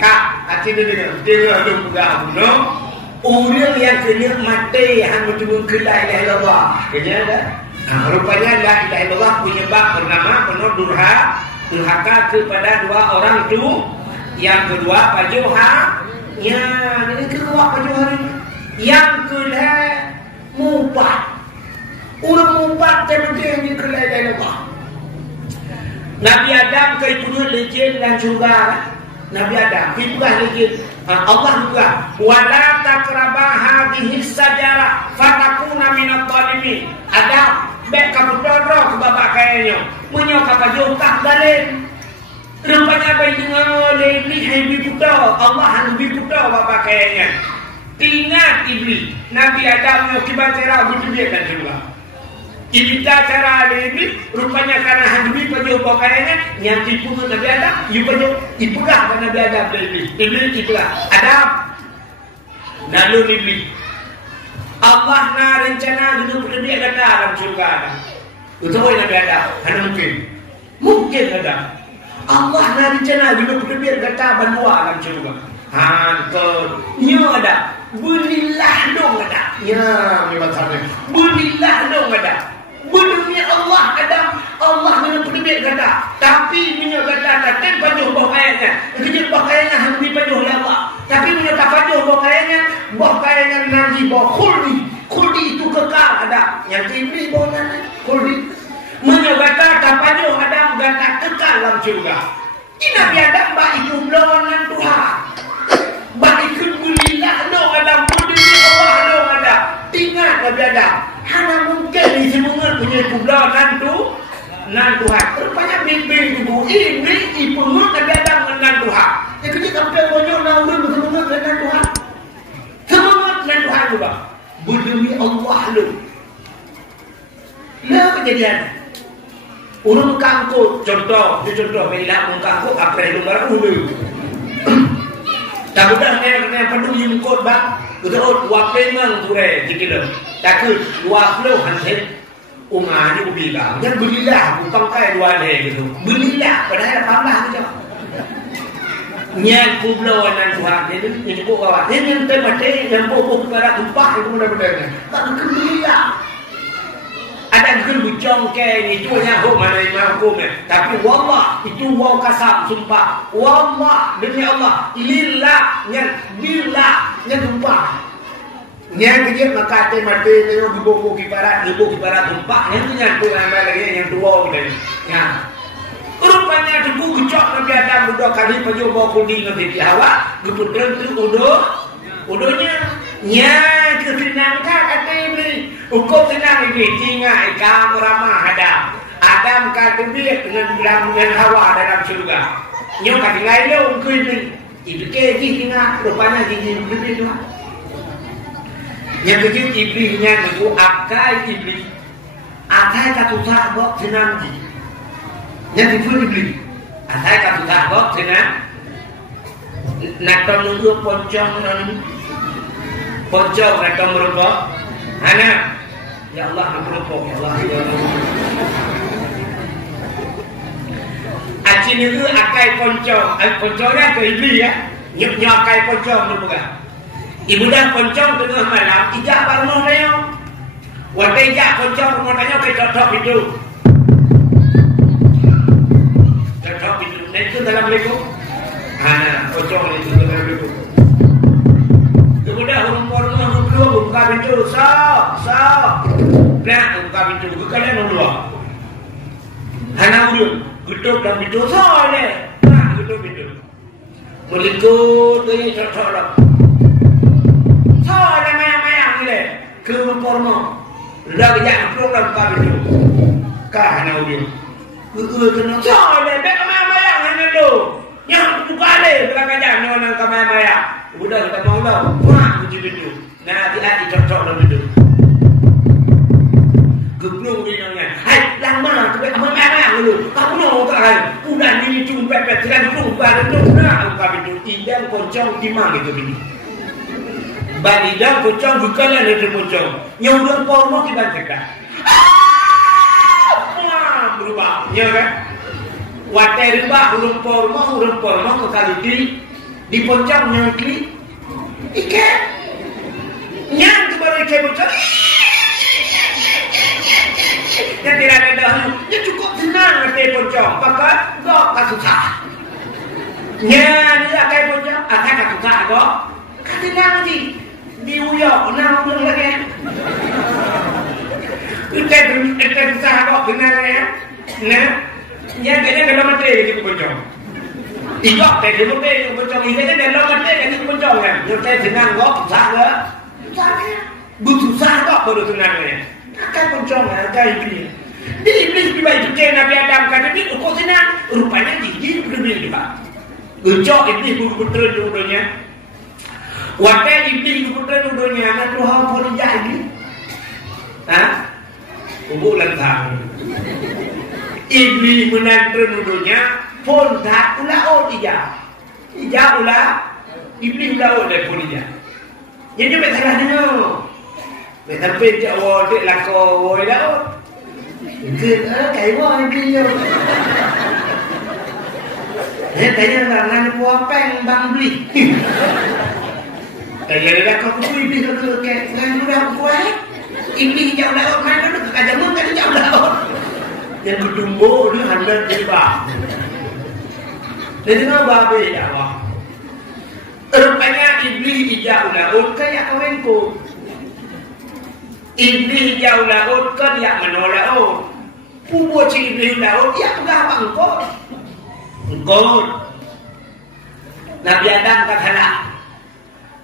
Kak, hati dia dengar buka bunuh. Orang yang kena mati hanya cuma kelai la ilaha illallah. Kerja ada. Rupanya la ilaha illallah punya bab bernama penuh durhaka kepada 2 orang itu. Yang kedua pajuha. Ya, ini kedua pajuha ini. Yang kedua mumpat. Orang mumpat yang kelai la ilaha illallah. Nabi Adam keitunya legend dan surga. Nabi Adam itulah legend. Allah juga wala taqraba hadhihi sajarah fatakuna minadh dhalimin. Adam bek kamu dorong ke babak kayaknya menyo kapajo tak balik. Rupanya baik dengan oleh iblis putra Allah lebih putra babak kayaknya. Ingat iblis Nabi Adam yang kibatera betul dia kan juga. Iblis cara iblis rupanya karena handubi pajo babak kayaknya yang tipu Nabi Adam pajo ipulah Nabi Adam iblis itulah Adam lalu iblis Allah na rencana dulu dia kata dalam surga. Betul Nabi Adam hanya mungkin ada Allah na rencana dulu dia kata banua dalam surga. Nya ada berilah dong ada ya memang sana berilah dong ada benar Allah ada Allah dengan dia kata tapi punya kata tak pajuh pakaiannya kerja pakaiannya hanya pajuh Allah tapi punya tak pajuh pakaiannya nanti khuldi itu kekal ada yang iblis bonan khuldi punya kata tak pajuh ada kata kekal dalam surga ini Nabi Adam bah itu belonan Tuhan bah itu berilah dong ada benar Allah dong ada ingat Nabi Adam hanya mungkin di semua punya kubla nan Tuhan. Rupanya bimbing tubuh ini ipunut Nabi Adam dengan Tuhan. Yang kecil sampai bonyok naudun bersemungut dengan Tuhan. Semungut dengan Tuhan juga. Berdemi Allah lu. Lalu kejadian. Urung kangkut contoh bila urung kangkut apa yang lumbar ulu. Tak udah yang penuh yang kot bang. Betul, wakil memang turai dikira. Takut 20 hansit umar ni bilang, jangan belilah bukan kaya 2 leh gitu. Belilah padahal 18 saja. Nyan kublo nan Tuhan ini kok awak. Ini yang mati yang pokok kepada tumpah itu benar-benar. Tak belilah. Ada yang bujang ke itu hanya mana hukum. Tapi wallah itu wow kasar sumpah. Wallah demi Allah lillah nyan billah nyan sumpah. Yang kecil maka mati tengok buku kiparat tumpah yang tu yang tu ramai lagi yang tua gitu. Ya. Rupanya tu gecok Nabi Adam 2 kali pajoba kudi nanti awak geputreng tu udonya nya kesenang kata ini ukur senang ini tinggal kamu ramah Adam kata dia dengan Hawa dalam surga. Nyo kata lain dia ukur ini itu ke tinggal rupanya gigi begitu. Yang kecil iblisnya itu akai iblis akai kata sahabat senang ji yang itu iblis akai kata sahabat senang nak tolong poncong nak merupa anak ya Allah merupa ya Allah acin itu akai poncongnya ke iblis ya nyok akai poncong merupa ibu dah poncong tengah malam ijak barno leo wate ijak poncong rumah tanya ke cocok itu itu dalam lego poncong itu dalam lego kemudian rumah buka pintu sok nah buka pintu kalian dulu hana urut gutuk dalam pintu sok nah gutuk pintu melikut dia cocok lah ada mayang-mayang ni ke porno Dah kejap peluk dah buka pintu. Kah nak dia. Kena cak le bek kamai mayang hanya tu. Yang buka le belakang kejap ni orang kamai mayang. Udah kita mau dah. Wah kunci pintu. Nah hati-hati cocok dalam pintu. Geblung binangnya. Hai, lama tu bek kamai mayang dulu. Kamu nak tak hai. Udah ni cuma pepet tidak peluk pada tu. Nah buka pintu. Idam koncong timang itu pintu. Badidang pocong bukanlah ada pocong. Yang udah porno kita cakap. Berubah, ya kan? Watai rubah urung porno kekali di pocong nyangkli. Ikan. Nyang tu baru ikan pocong. Yang tidak ada dahulu. Dia cukup senang watai pocong. Maka gak kasusah. Nyang dia ikan pocong. Akan kasusah gak. Katinang di. Diuyok, nak ulang lagi. Kita bisa kok benar ya. Nah, yang kayaknya dalam mati lagi pocong. Ijok tadi mati pocong ini kan dalam mati lagi pocong kan. Yang saya senang kok, susah ke? Susah kok baru senangnya. Akan pocong, akan iblis. Di iblis tiba itu Nabi Adam kata ni, kok senang? Rupanya gigi berbeda juga. Gejok iblis putra jodohnya. Watai iblis putra nuduhnya anak Tuhan Polijah ini. Ubuk lantang. Iblis menantu nuduhnya pun tak ulah ijah ulah iblis ulah dari Polijah. Jadi tak salah dengar. Tapi tak wadik lakoi dah. Kayak mana iblis tu? Tanya nak puapeng bang beli. Kaya dia kau tu iblis tu ke dengan mudah kuat. Iblis jauh laut mana tu ke jamun kan jauh laut. Yang ketumbuh dia handal tiba. Jadi nak babe ya Allah. Rupanya iblis jauh laut kayak kawanku. Iblis jauh laut kan yang menolak laut. Pubo cik iblis laut ya enggak bangkot. Engkau. Nabi Adam kata nak.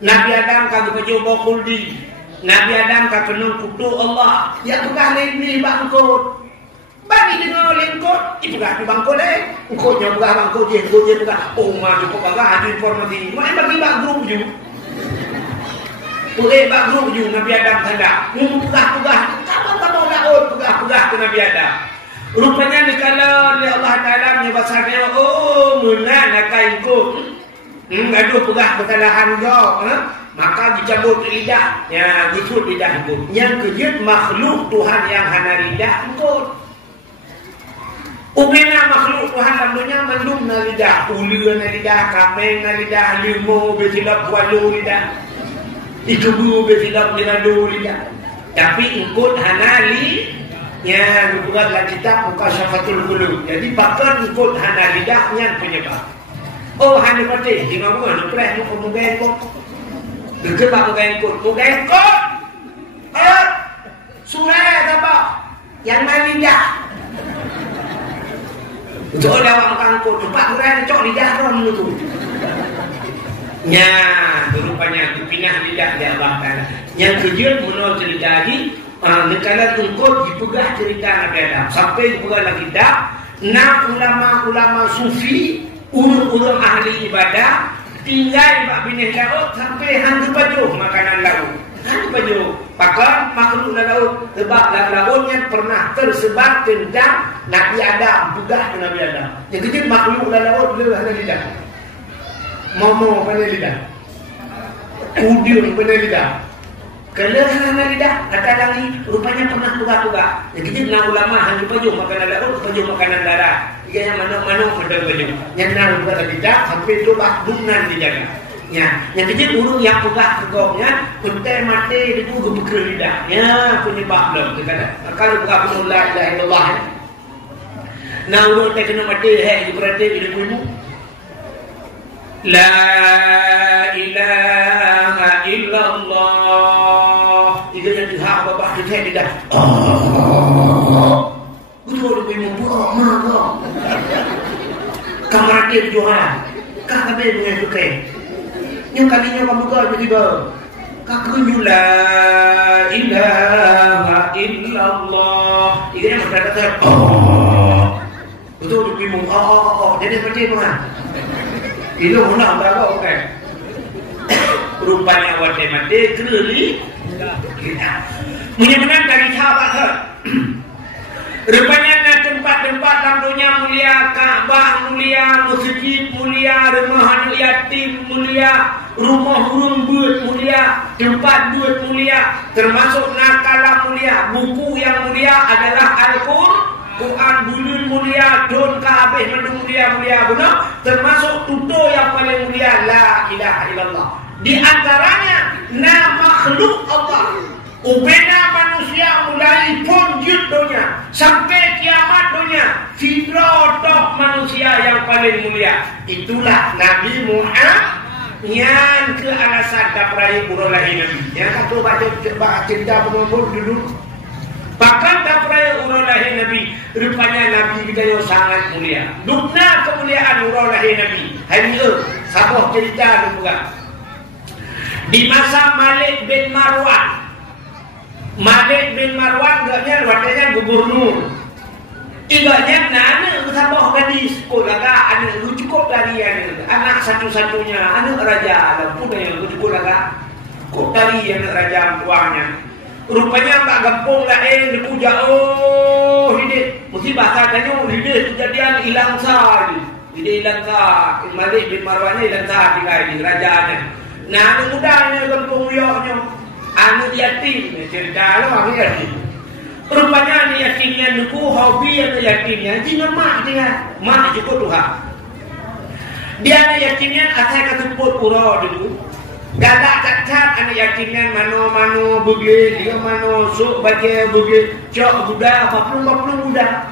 Nabi Adam kata berjumpa kuldi. Nabi Adam kata penuh kutu Allah. Ya tukar lebih bangkut. Bagi dengar lengkot. Itu tak bangkut Engkau nyoba bangkut je. Engkau je tukar. Oh mah cukup agak ada informasi. Mana bagi bak grup je. Bak grup je Nabi Adam tanda. Pegah-pegah. Kamu laut. Pegah-pegah ke Nabi Adam. Rupanya kalau Allah Ta'ala menyebasarnya. Oh menang nak kainku. Aduh pegah kesalahan kau, maka dicabut lidah, ya dicabut lidah itu. Yang kejut makhluk Tuhan yang hana lidah engkau. Ubena makhluk Tuhan namanya mandum na lidah, ulu na lidah, kameng na lidah, limo betilap walu lidah, itubu betilap niradu lidah. Tapi engkau hana li, ya bukanlah kitab bukan syafatul qulub. Jadi bahkan engkau hana lidahnya penyebab. Oh hanya pati, di mana nak pergi nak mengengkot, dekat mengengkot, surat apa? Yang lidah. Untuk orang mengengkot, tempat surat cok lidah orang itu. Nya, rupanya dipinah lidah dia Allah Taala. Yang kejut menurut cerita lagi, negara tungkot dipegah cerita Nabi Adam sampai dipegah lagi dah. Nak ulama sufi. Urut-urut ahli ibadah tinggal bak binih laut sampai hantu baju makanan laut. Hantu baju. Pakar makhluk laut sebab lautnya pernah tersebar tentang Nabi Adam, juga Nabi Adam. Yang kecil makhluk laut dia ada lidah. Momo pada lidah. Udiun pada lidah. Kalau hana lidah kata lagi rupanya pernah pegah-pegah. Yang kecil nak ulama hantu baju makanan laut, baju makanan darat. Yang mana-mana pada baju. Yang nak buat lidah sampai tu bak dunan dijaga. Ya, yang kecil urung yang pegah tegoknya, pentai mati itu gebuka lidah. Ya, penyebab belum kita dah. Kalau pegah pun la ilaha illallah. Nah, urung tak kena mati berarti hidup ilmu. La ilaha illallah. Itu yang dihak bapak kita lidah. Betul ilmu buruk mana? Kamar dia Tuhan. Kah kami dengan sukai. Yang kalinya kamu buka tiba-tiba. kakunyu la ilaha illallah. Ini yang kata betul bingung. Jadi seperti itu kan. Itu mana berapa okey. Rupanya awak mati kelili. Menyebutkan dari sahabat tu. Rupanya tempat-tempat dalam dunia mulia, Kaabah mulia, masjid mulia, rumah yatim mulia, rumah rumbut mulia, tempat duit mulia, termasuk nakala mulia. Buku yang mulia adalah Al-Quran, bulun mulia, don Kaabah mulia benar. Termasuk tutur yang paling mulia, la ilaha illallah. Di antaranya nama makhluk Allah. Ubena manusia mulai punjut dunia sampai kiamat dunia, fitrah manusia yang paling mulia itulah Nabi Muhammad yang ke alasan daprai urolahi Nabi. Yang satu baca cerita pengumpul dulu. Bahkan daprai urolahi Nabi, rupanya Nabi kita yang sangat mulia. Dukna kemuliaan urolahi Nabi. Hari ini sahabat cerita dulu. Di masa Malik bin Marwan. Malik bin Marwan agaknya wakilnya gubernur. Igaknya nana sahabat gadis. Anak lu cukup dari anak satu-satunya, anak raja. Lampu yang cukup laga. Kok dari anak raja tuanya. Rupanya tak gempung lah dipuja. Hidup. Mesti bahasa tanya hidup kejadian hilang sah. Hidup hilang sah. Malik bin Marwannya hilang sah tinggal di rajanya. Nah, anak mudanya gempung yoknya. Anak yatim, cerita lah anak yatim. Rupanya anak yatimnya nuku hobi anak yatimnya, jangan mak dia, mak cukup Tuhan. Dia anak yatimnya asal ketemput pura dulu. Gagak cacat anak yatimnya mano bugi, dia mano sok baca bugi, cok budak, bapung budak.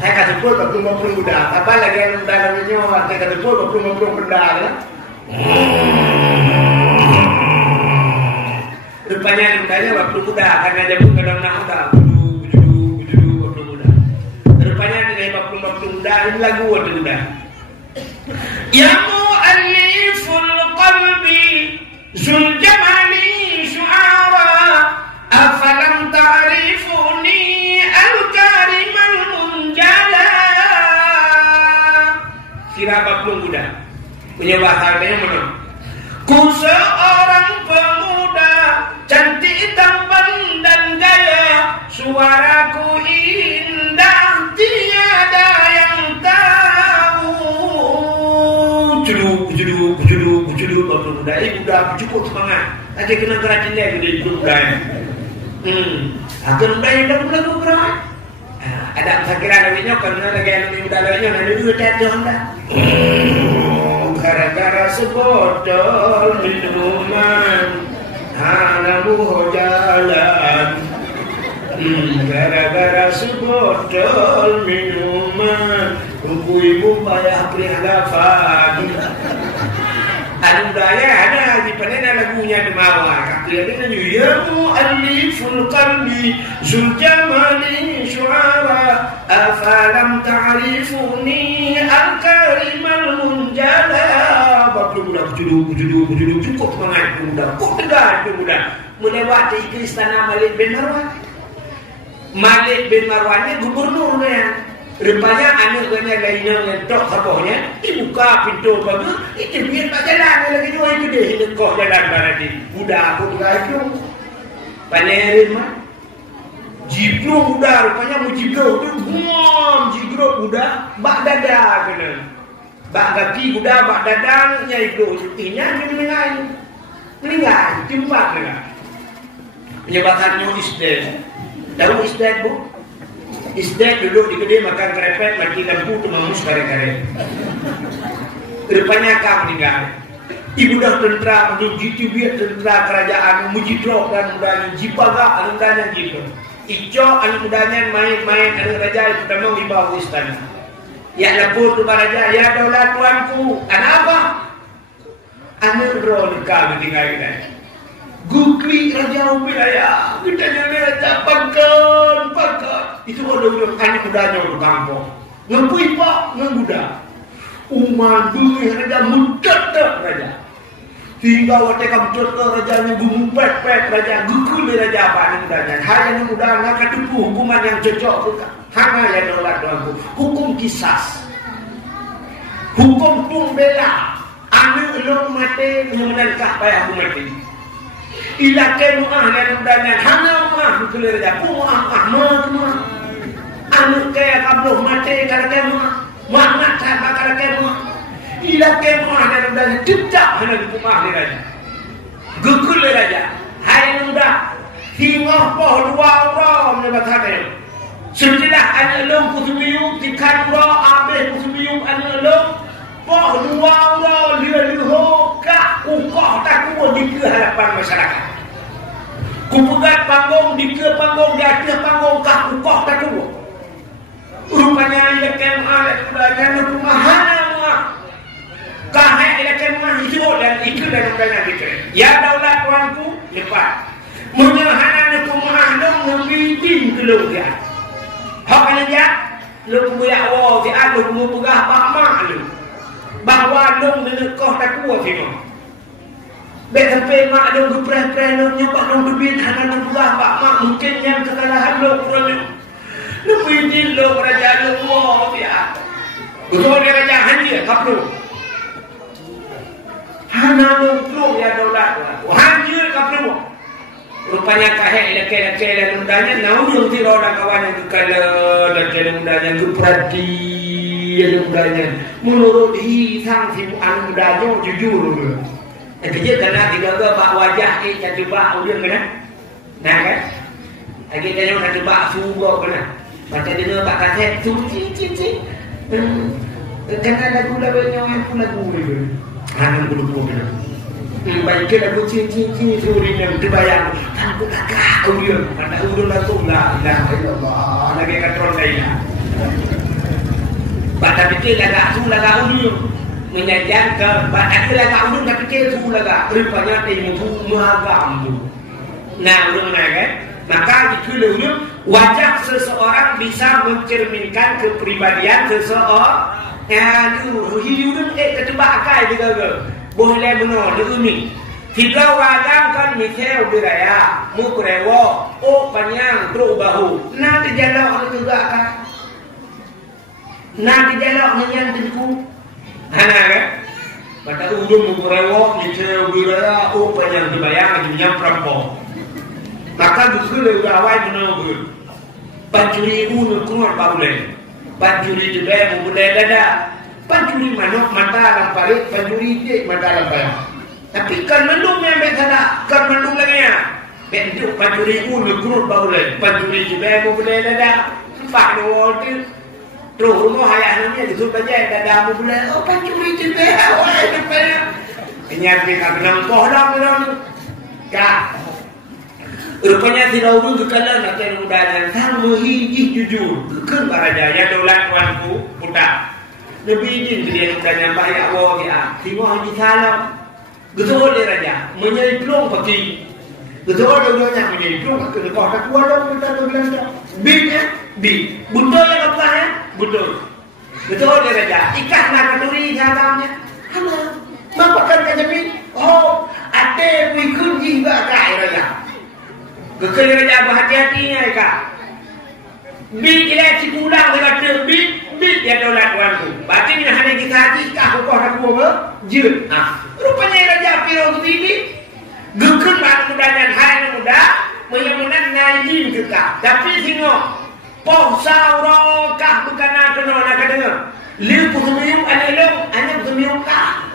Asal ketemput bapung budak. Apa lagi yang budak namanya? Asal ketemput bapung budak. Rupanya mudanya waktu muda karena dia pun kadang nak muda buju waktu muda. Rupanya dari waktu muda ini lagu waktu muda. Ya mu'alliful qalbi zul jamali syu'ara afalam ta'rifuni al-karimal munjala. Kira waktu muda punya bahasanya mana? Ku seorang pemuda cantik tampan dan gaya, suaraku indah tiada yang tahu. Juduk bapak muda ini udah cukup semangat. Ada kena kerajin dia di muda ini. Akan muda yang dah lagu berapa? Ada sakira lainnya karena lagi yang muda lainnya ada juga teater dah. Gara-gara sebotol minuman anamu jalan. Gara-gara sebotol minuman ibu payah perihalapan. Anu daya ada di panena lagunya demawa. Kalian ini ya mu'alliful qalbi zul jamali syu'ara afalam ta'rifuni al-karimal munjala. Bakul muda juduk cukup semangat muda. Kok tegar muda melewati ke istana Malik bin Marwan. Malik bin Marwan ini gubernurnya. Rupanya anaknya lainnya ngetok sapohnya, dibuka pintu bagus, itu biar tak jalan lagi dua itu deh, lekok jalan barang budak aku lagi, panerin mah, jibruk budak, rupanya mau jibruk tu, jibruk budak, bak dada kena, bak kaki budak, bak dada, nyai itu, intinya meninggal, jumpa kena, penyebatannya isdet, tahu isdet bu? Isdet duduk di gede makan krepet mati lampu tu mamus kare-kare. Rupanya kau meninggal. Ibu dah tentera menuju biar tentera kerajaan mujidro dan mudanya jipaga anu mudanya jipo. Ijo anu mudanya main-main anu raja itu memang di bawah istana. Ya lapor tu raja, ya daulat tuanku. Kenapa? Anu ro nikah meninggal kita. Gukli raja wilayah, kita jadi raja pakan. Itu orang anak mudanya orang kampung. Ngempui pak, ngemuda. Umat bui raja muda tak raja. Hingga waktu kamu raja ni gumupet-pet raja gukul raja apa ni mudahnya. Hanya ni mudah nak katupu hukuman yang cocok juga. Hanya yang nolak doangku. Hukum kisas. Hukum pembela. Anu elok mati menangkah payah aku mati. Ilakai mu'ah yang mudahnya. Hanya mu'ah gukul raja. Mu'ah. Anu kaya kabloh mati kaya mu'ah. Mu'ah nak cakap kaya mu'ah. Ila kemah dan udah cecak hana di rumah ni raja. Gugul raja. Hai muda. Hingga poh dua orang ni berkata. Sudah anak long kusumiyuk tikan ro abeh kusumiyuk anak long. Poh dua orang liha kak ukah tak kuat di ke hadapan masyarakat. Kupegat panggung di ke panggung di atas panggung kak ukah tak kuat. Rupanya ila kemah dan rumah hana. Kahai ilakan mah itu dan itu dalam banyak fikir. Ya daulat tuanku lepas. Menyahanan itu mengahdong ngebidin kelung dia. Hak aja lu buya wa fi adu mu pegah pak mak lu. Bahwa long menekah tak kuat sino. Bek sampai mak dong gepreh-preh lu nyoba dong bibit hanan pegah pak mak mungkin yang kekalahan lu kurang. Lu bidin lu raja lu wa fi adu. Betul dia raja haji kapru. Hana nongkrong ya daulat hancur kapru. Rupanya kahek leke-leke dan undanya naun yang tiroda kawan yang kekala dan undanya keperhati dan undanya menurut hisang si undanya jujur. Kerja kena tidak ke pak wajah jadi pak udah kena. Nah kan? Lagi dia nak jadi pak subuh kena. Baca dia pak kaset cici. Kena lagu lagu ni. Hanya bulu bulu. Baik kita cici suri yang terbayang. Tanpa kakak udah. Pada udah langsung lah. Allah. Lagi katron lain. Pada pikir lagak udah. Menyajian ke. Pada lagak udah tak pikir su lagak. Rupanya temu mahagam tu. Nah udah menaik. Maka itu dulu wajah seseorang bisa mencerminkan kepribadian seseorang. Hidup ketebak akai juga ke. Boleh benar ini. Tiga wadang kan misal beraya, mukrewo, panjang terus bahu. Nanti jalan juga kan. Nanti jalan yang tentu. Hana kan? Pada ujung mukrewo, misal beraya, panjang dibayang yang perampok. Maka dulu awal benar. Pancuri keluar baru. Pancuri juga boleh dada. Pancuri manok mata dalam parit, pancuri dik mata dalam parit. Tapi kan mendung yang bersada, kan mendung lagi ya. Bentuk pancuri kerut baru lagi. Pancuri juga boleh dada. Pak doa tu, terus rumah ayah namanya disuruh baca dada boleh. Oh pancuri juga, awal depan. Kenyang kita kenang pohon dalam. Kak. Rupanya tidak urut kekala nak yang mudahan sang muhiji jujur kekeng raja ya daulat tuanku putar lebih izin dia mudahnya banyak wa dia tengok haji salam betul dia raja menyelipung pagi betul dia menyelipung ke kau tak kuat dong kita tu bilang tak bit betul yang apa ya betul dia raja ikat nak kenduri salamnya hama makan kajamin oh ate wikun juga kai raja. Kekal raja berhati-hatinya kak. Bit dia cipulang dengan terbit dia daulat tuanku. Berarti ni hanya kita haji kah kau nak buat je. Rupanya raja Firaun ini gekun mak muda dan hai muda menyamanan ngajin ke kak. Tapi tengok poh sauro kah bukan nak kena nak dengar. Liu kusumiyuk anelong hanya kusumiyuk kah.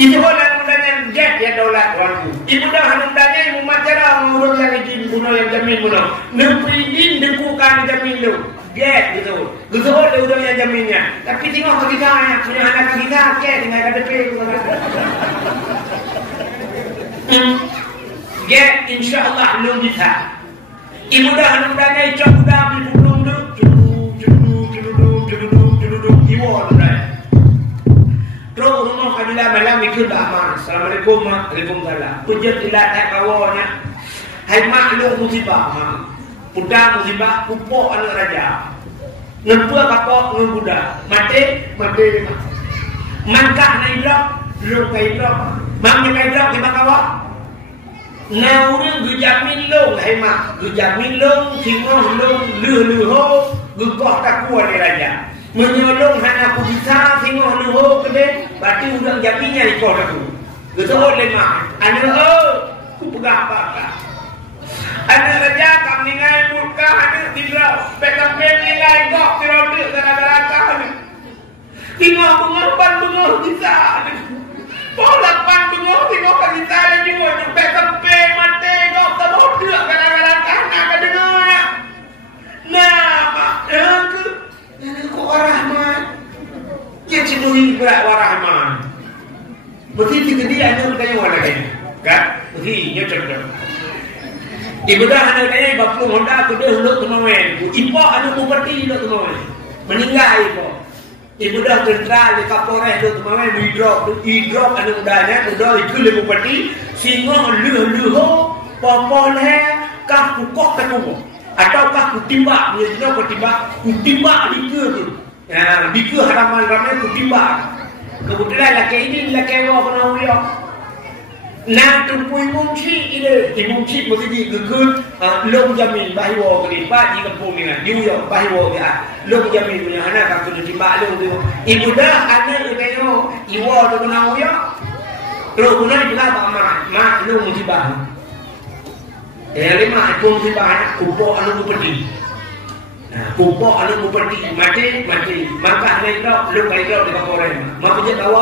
Itu orang mudanya jet ya daulat tuanku. Ibu dah mudanya ibu macara ngurus yang izin bunuh yang jamin bunuh. Nepridin dekukan jamin lu. Jet gitu. Gitu dia udah yang jaminnya. Tapi tengok kita punya anak kita jet tinggal KTP. Jet insyaallah belum bisa. Ibu dah mudanya itu udah belum duduk. Ibu dah. Terus rumah kabila malam ikut aman. Assalamualaikum Waalaikumsalam. Pujat ilat tak kawanya. Hai maklum musibah mak. Pudah musibah pupuk anak raja. Ngempua kapok ngebudak. Mati. Mangkah naik blok. lung kai drop mang kai drop thì mang awak nào riêng người già min lung hay mà người già min lung thì ngon lung lừa hô người có ta cua này là gì mình lung hay là cũng bisa thì ngon lừa hô cái đấy berarti udah già min nya di kau tu người ta hốt lên mà anh cũng pegang apa Ana raja kam ningai murka hanu tidrau pekam pem ningai gok tirau dik gara-gara kau tengok pengorban bengok bisa pola pan bengok tengok kan kita ni mo pekam pem mate gok tabok dik gara-gara kana ka dengar nah ke warahman ke cinuhi berat warahman berarti dia anu kayu warna kan kan berarti nyocok ibadah anak kaya bapung Honda aku dia huluk kemawen ipo anu bupati huluk kemawen meninggal ibadah tentera di Kapolres huluk kemawen hidrop anu udahnya udah itu le bupati singo lu popoleh kah kukok ketemu atau kah kutimbak dia kutimbak dike tu dike halaman ramai kutimbak kebetulan laki ini laki wa kena uyok Nam tumpui mungsi ini di mungsi mesti digegul long jamin bahiwo ke lipat di kampung ni New York bahiwo dia long jamin punya anak kalau tu tiba long tu ibu dah anak tu kayo iwo tu kena uyok lo kena juga mak long mesti bah lima pun mesti bah kupo anu bupati kupo anu bupati mati maka ni lo long kayo di Kapolres mak punya tahu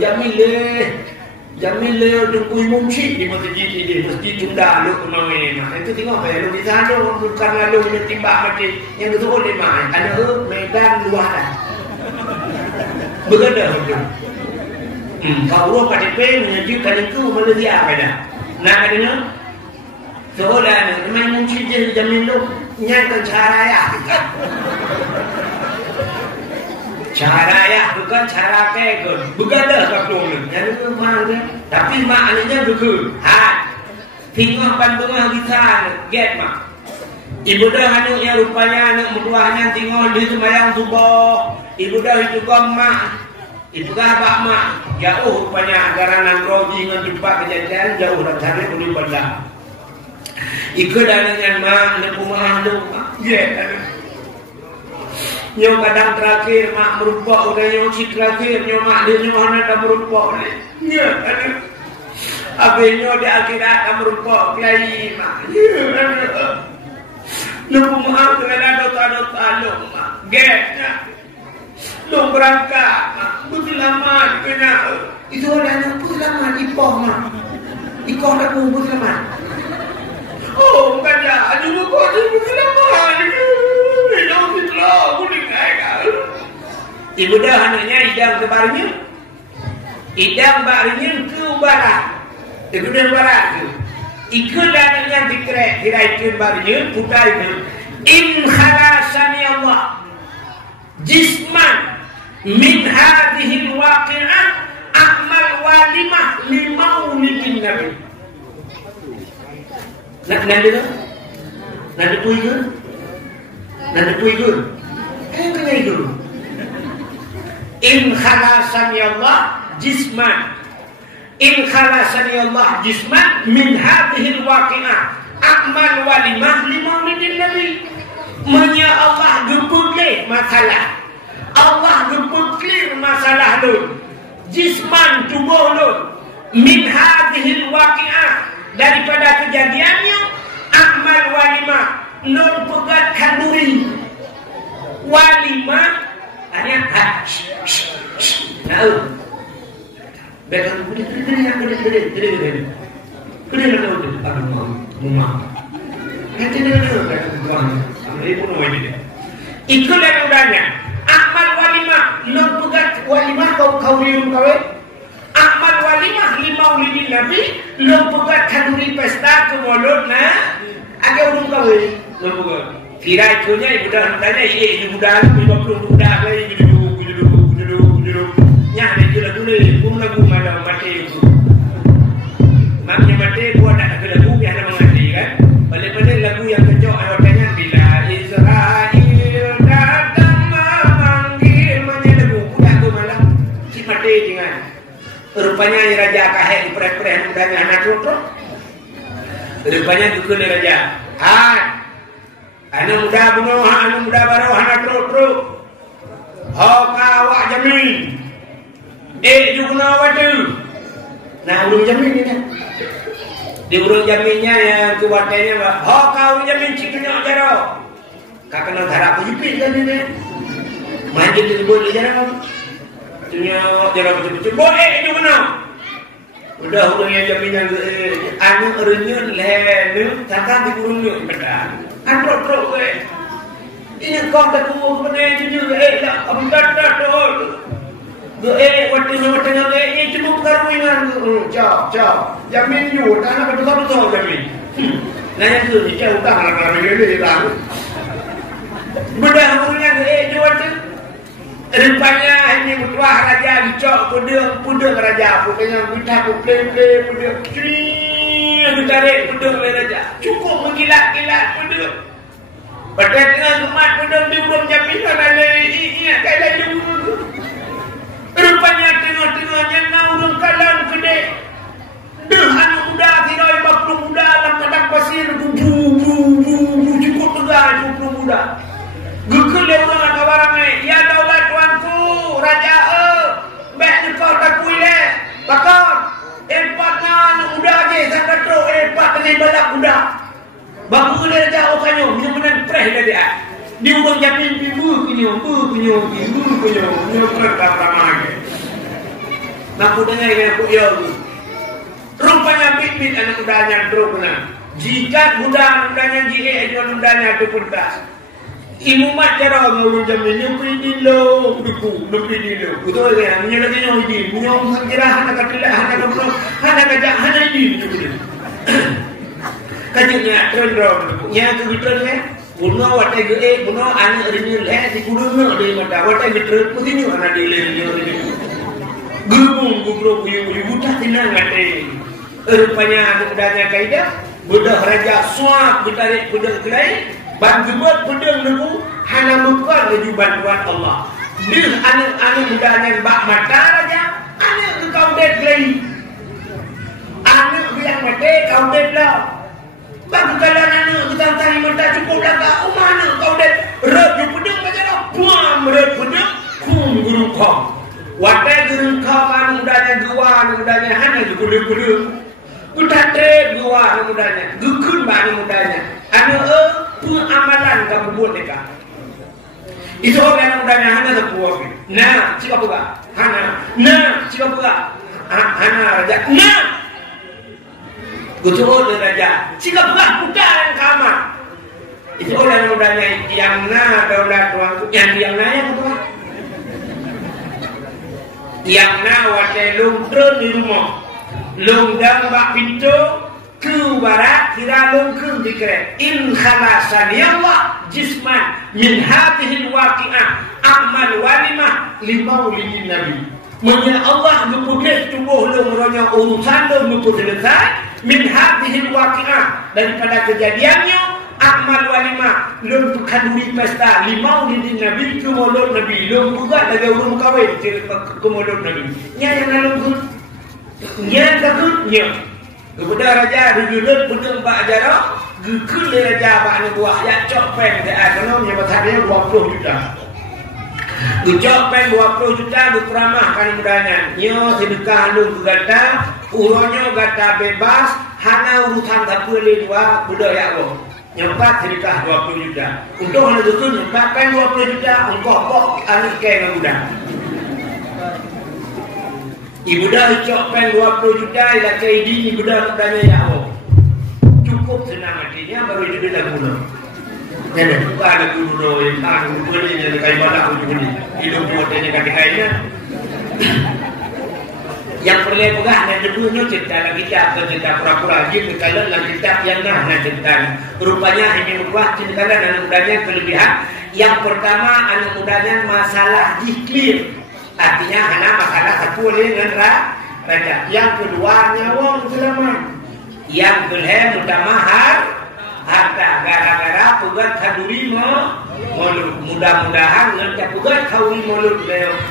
jamin le Jamil tunggu mungsi di masjid ini mesti tunda lu kemarin itu tengok apa ya lu di sana lu karena lu timbak mati yang itu boleh main ada medan luaran begitu kalau KTP menunjukkan itu Malaysia apa dah nah katanya seolah main mungsi je Jamil lu nyata cara ya cara ya bukan cara kekun begadah kapung yang itu mana tapi maknanya betul tengok bandungan kita get mak ibu dah anak yang rupanya anak mertuanya tengok dia semayang subuh ibu dah itu mak itu abak mak jauh rupanya garanan roji dengan tempat kejadian jauh dan cari pun pada ikut dengan mak dan rumah lu Nyo kadang terakhir mak merupok udah nyo si terakhir nyo mak dia nyo hana dah merupok ni. Ya ada. Abe nyo di akhirat dah merupok kiai mak. Ya ada. Lu maaf dengan dosa-dosa lu mak. Getnya. Lu berangkat mak. Berselamat kena. Itu ada anak berselamat ipoh mak. Ikoh dah pun berselamat. Oh bukan ya. Aduh kau dia berselamat. Ibu dah anaknya idam ke barunya ke barat ibu dah barat tu ikut anaknya dikerek diraikan barunya putar itu in khalasani Allah jisman min hadihil waqi'ah akmal walimah limaulidin Nabi nanti puigun kena itu in khalasani Allah jisman min hadhil waqi'ah akmal walimah limaulidin Nabi menya Allah geputih masalah Allah geputih masalah lu jisman tubuh lu min hadhil waqi'ah daripada kejadiannya akmal walimah non pegat kanduri walimah hanya tahu betul itulah udahnya akmal walimah non pegat walimah kau lium kawe akmal walimah limaulidin Nabi non pegat kanduri pesta kemulut agak urung kawe kira itunya ibu dah tanya ibu dah 50 budak lagi duduk nyah ni juga dulu pun lagu mana mati itu maknya mati buat ada lagu yang ada mengerti kan balik-balik lagu yang kejok awalnya bila Israel datang memanggil mana lagu budak tu malah si mati dengan Rupanya dukun raja. Anu muda bunuh, anu muda baru, anak teruk. Awak jamin. Juga wadu. Nah, urung jamin ini. Di urung jaminnya yang kuatnya Pak. Kau jamin ciknya jaro. Kakak harap jepit kan ini. Manjil disebut jaro. Ciknya jaro betul-betul. Boleh juga. Udah urungnya jaminnya anu renyun lenu takkan diurungnya benar. Teruk we. Ini kau tak tahu benar jujur lah. Amdat dah. Watanya ini cuma perkahwinan. Jauh. Jamin juga, tanah betul jamin. Nanya tu, ni jauh tak nak ini dah. Budak punya jual tu. Rupanya ini butuh raja dicok pudung raja. Pokoknya kita play pudung. Ditarik pudung raja. Cukup menggilat pudung. Pada tengah kemat pudung di urung jamin sana ingat kaya laju. Rupanya tengah-tengahnya naurung kalan gede. Anak muda kiroi baklu muda dalam padang pasir. Cukup tegak cukup muda. Gukul dia orang nak kawarangai. Ya daulat tuanku raja baik kau tak kuile. Bakar empatnya anak muda je sangat teruk empat dengan balak muda. Baku dia jauh kanyo benar-benar preh dia. Di urung jamin bu kunyo ramah. Nak dengar yang aku yo. Rupanya bibit anak mudanya drogna. Jika mudanya mudanya itu pun tas. Ibu mak cara ngurung jamin nyupi dilo, dupi dilo. Betul ya, menyelaki nyupi, menyong kira anak katilah, anak kajak, anak ini nyupi. Kajiknya trendrong, yang kegiatan bunuh watai bunuh anak rindu di kurungnya di mata watai betul putih anak di rindu gubro buyu buta tinang ngate. Rupanya anak mudanya kaidah budak raja suap ditarik budak kelai bantuan budak nemu hana mukar lagi bantuan Allah. Bil anak mudanya bak mata raja anak kau det kelai anak yang mate kau det lah. Bagi kalian anak kita tanya mata cukup dah mana kau dah rejuk pedang macam buam rejuk pedang guru kau watai guru kau kan mudanya hanya guru udah trade gua mudanya gukun bani mudanya anak pun amalan kamu buat mereka itu orang mudanya hanya terpuas nah siapa buka hana raja Betul raja. Jika bukan yang kamar. Itu orang mudanya yang daulat tuanku. Yang apa? Yang watai lungtrun di rumah. Lungdang bak pintu ke barat kira lungkun dikret. In khalasani Allah jisman min hatihil waqi'ah amal walimah limaulidin nabi. Menurut Allah mempunyai tubuh lumronya urusan mempunyai min hadhil waqi'ah daripada kejadiannya akmal walimah lum kaduri pesta limau di nabi kumulun nabi lum juga daga urung kawin kumulun nabi nya yang lalu nya takutnya kepada raja duduk pudung pak jaro gekul raja pak ni buah ya copeng dia kono nya batanya 20 juta. Gejok pen 20 juta dikuramahkan mudanya. Nyo sedekah lung gata, uronyo gata bebas, hana urusan tak boleh dua budaya lo. Nyempat sedekah 20 juta. Untuk hana itu nyempat pen 20 juta, engkau kok anak kena muda. Ibu dah gejok pen 20 juta, ilah kaidi ibu dah mudanya ya Allah. Cukup senang hatinya baru itu dia mula. Nenek bukan ada guru yang tak guru ni yang kain badak guru ni hidup buatnya kaki kainnya. Yang perlu bukan dan dulunya cerita lagi cerita pura-pura jin kalau lagi cerita yang nah cerita rupanya ini buat cerita dan mudanya kelebihan. Yang pertama anak mudanya masalah zikir artinya hanya masalah satu dengan raja. Yang kedua nyawang selamat. Yang kedua mutamahar harta gara-gara pugat kaduri mulut mudah-mudahan nanti pugat kaduri mulut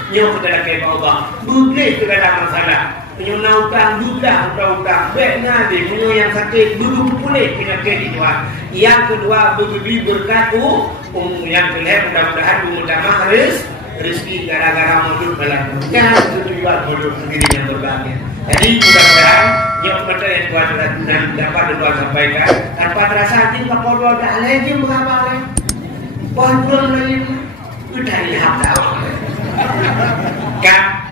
nyo kepada Allah boleh segala masalah punya utang duda utang baiknya deh punya yang sakit dulu pulih penyakit itu. Yang kedua berberi berkat yang kedua mudah-mudahan mudah-mudahan rezeki gara-gara modul melakukan tujuan modul sendiri yang berbahagia. Jadi mudah-mudahan yang kepada yang Tuhan dan dapat Tuhan sampaikan tanpa terasa hati kapal dah lagi berapa lagi pohon lagi udah lihat tahu kan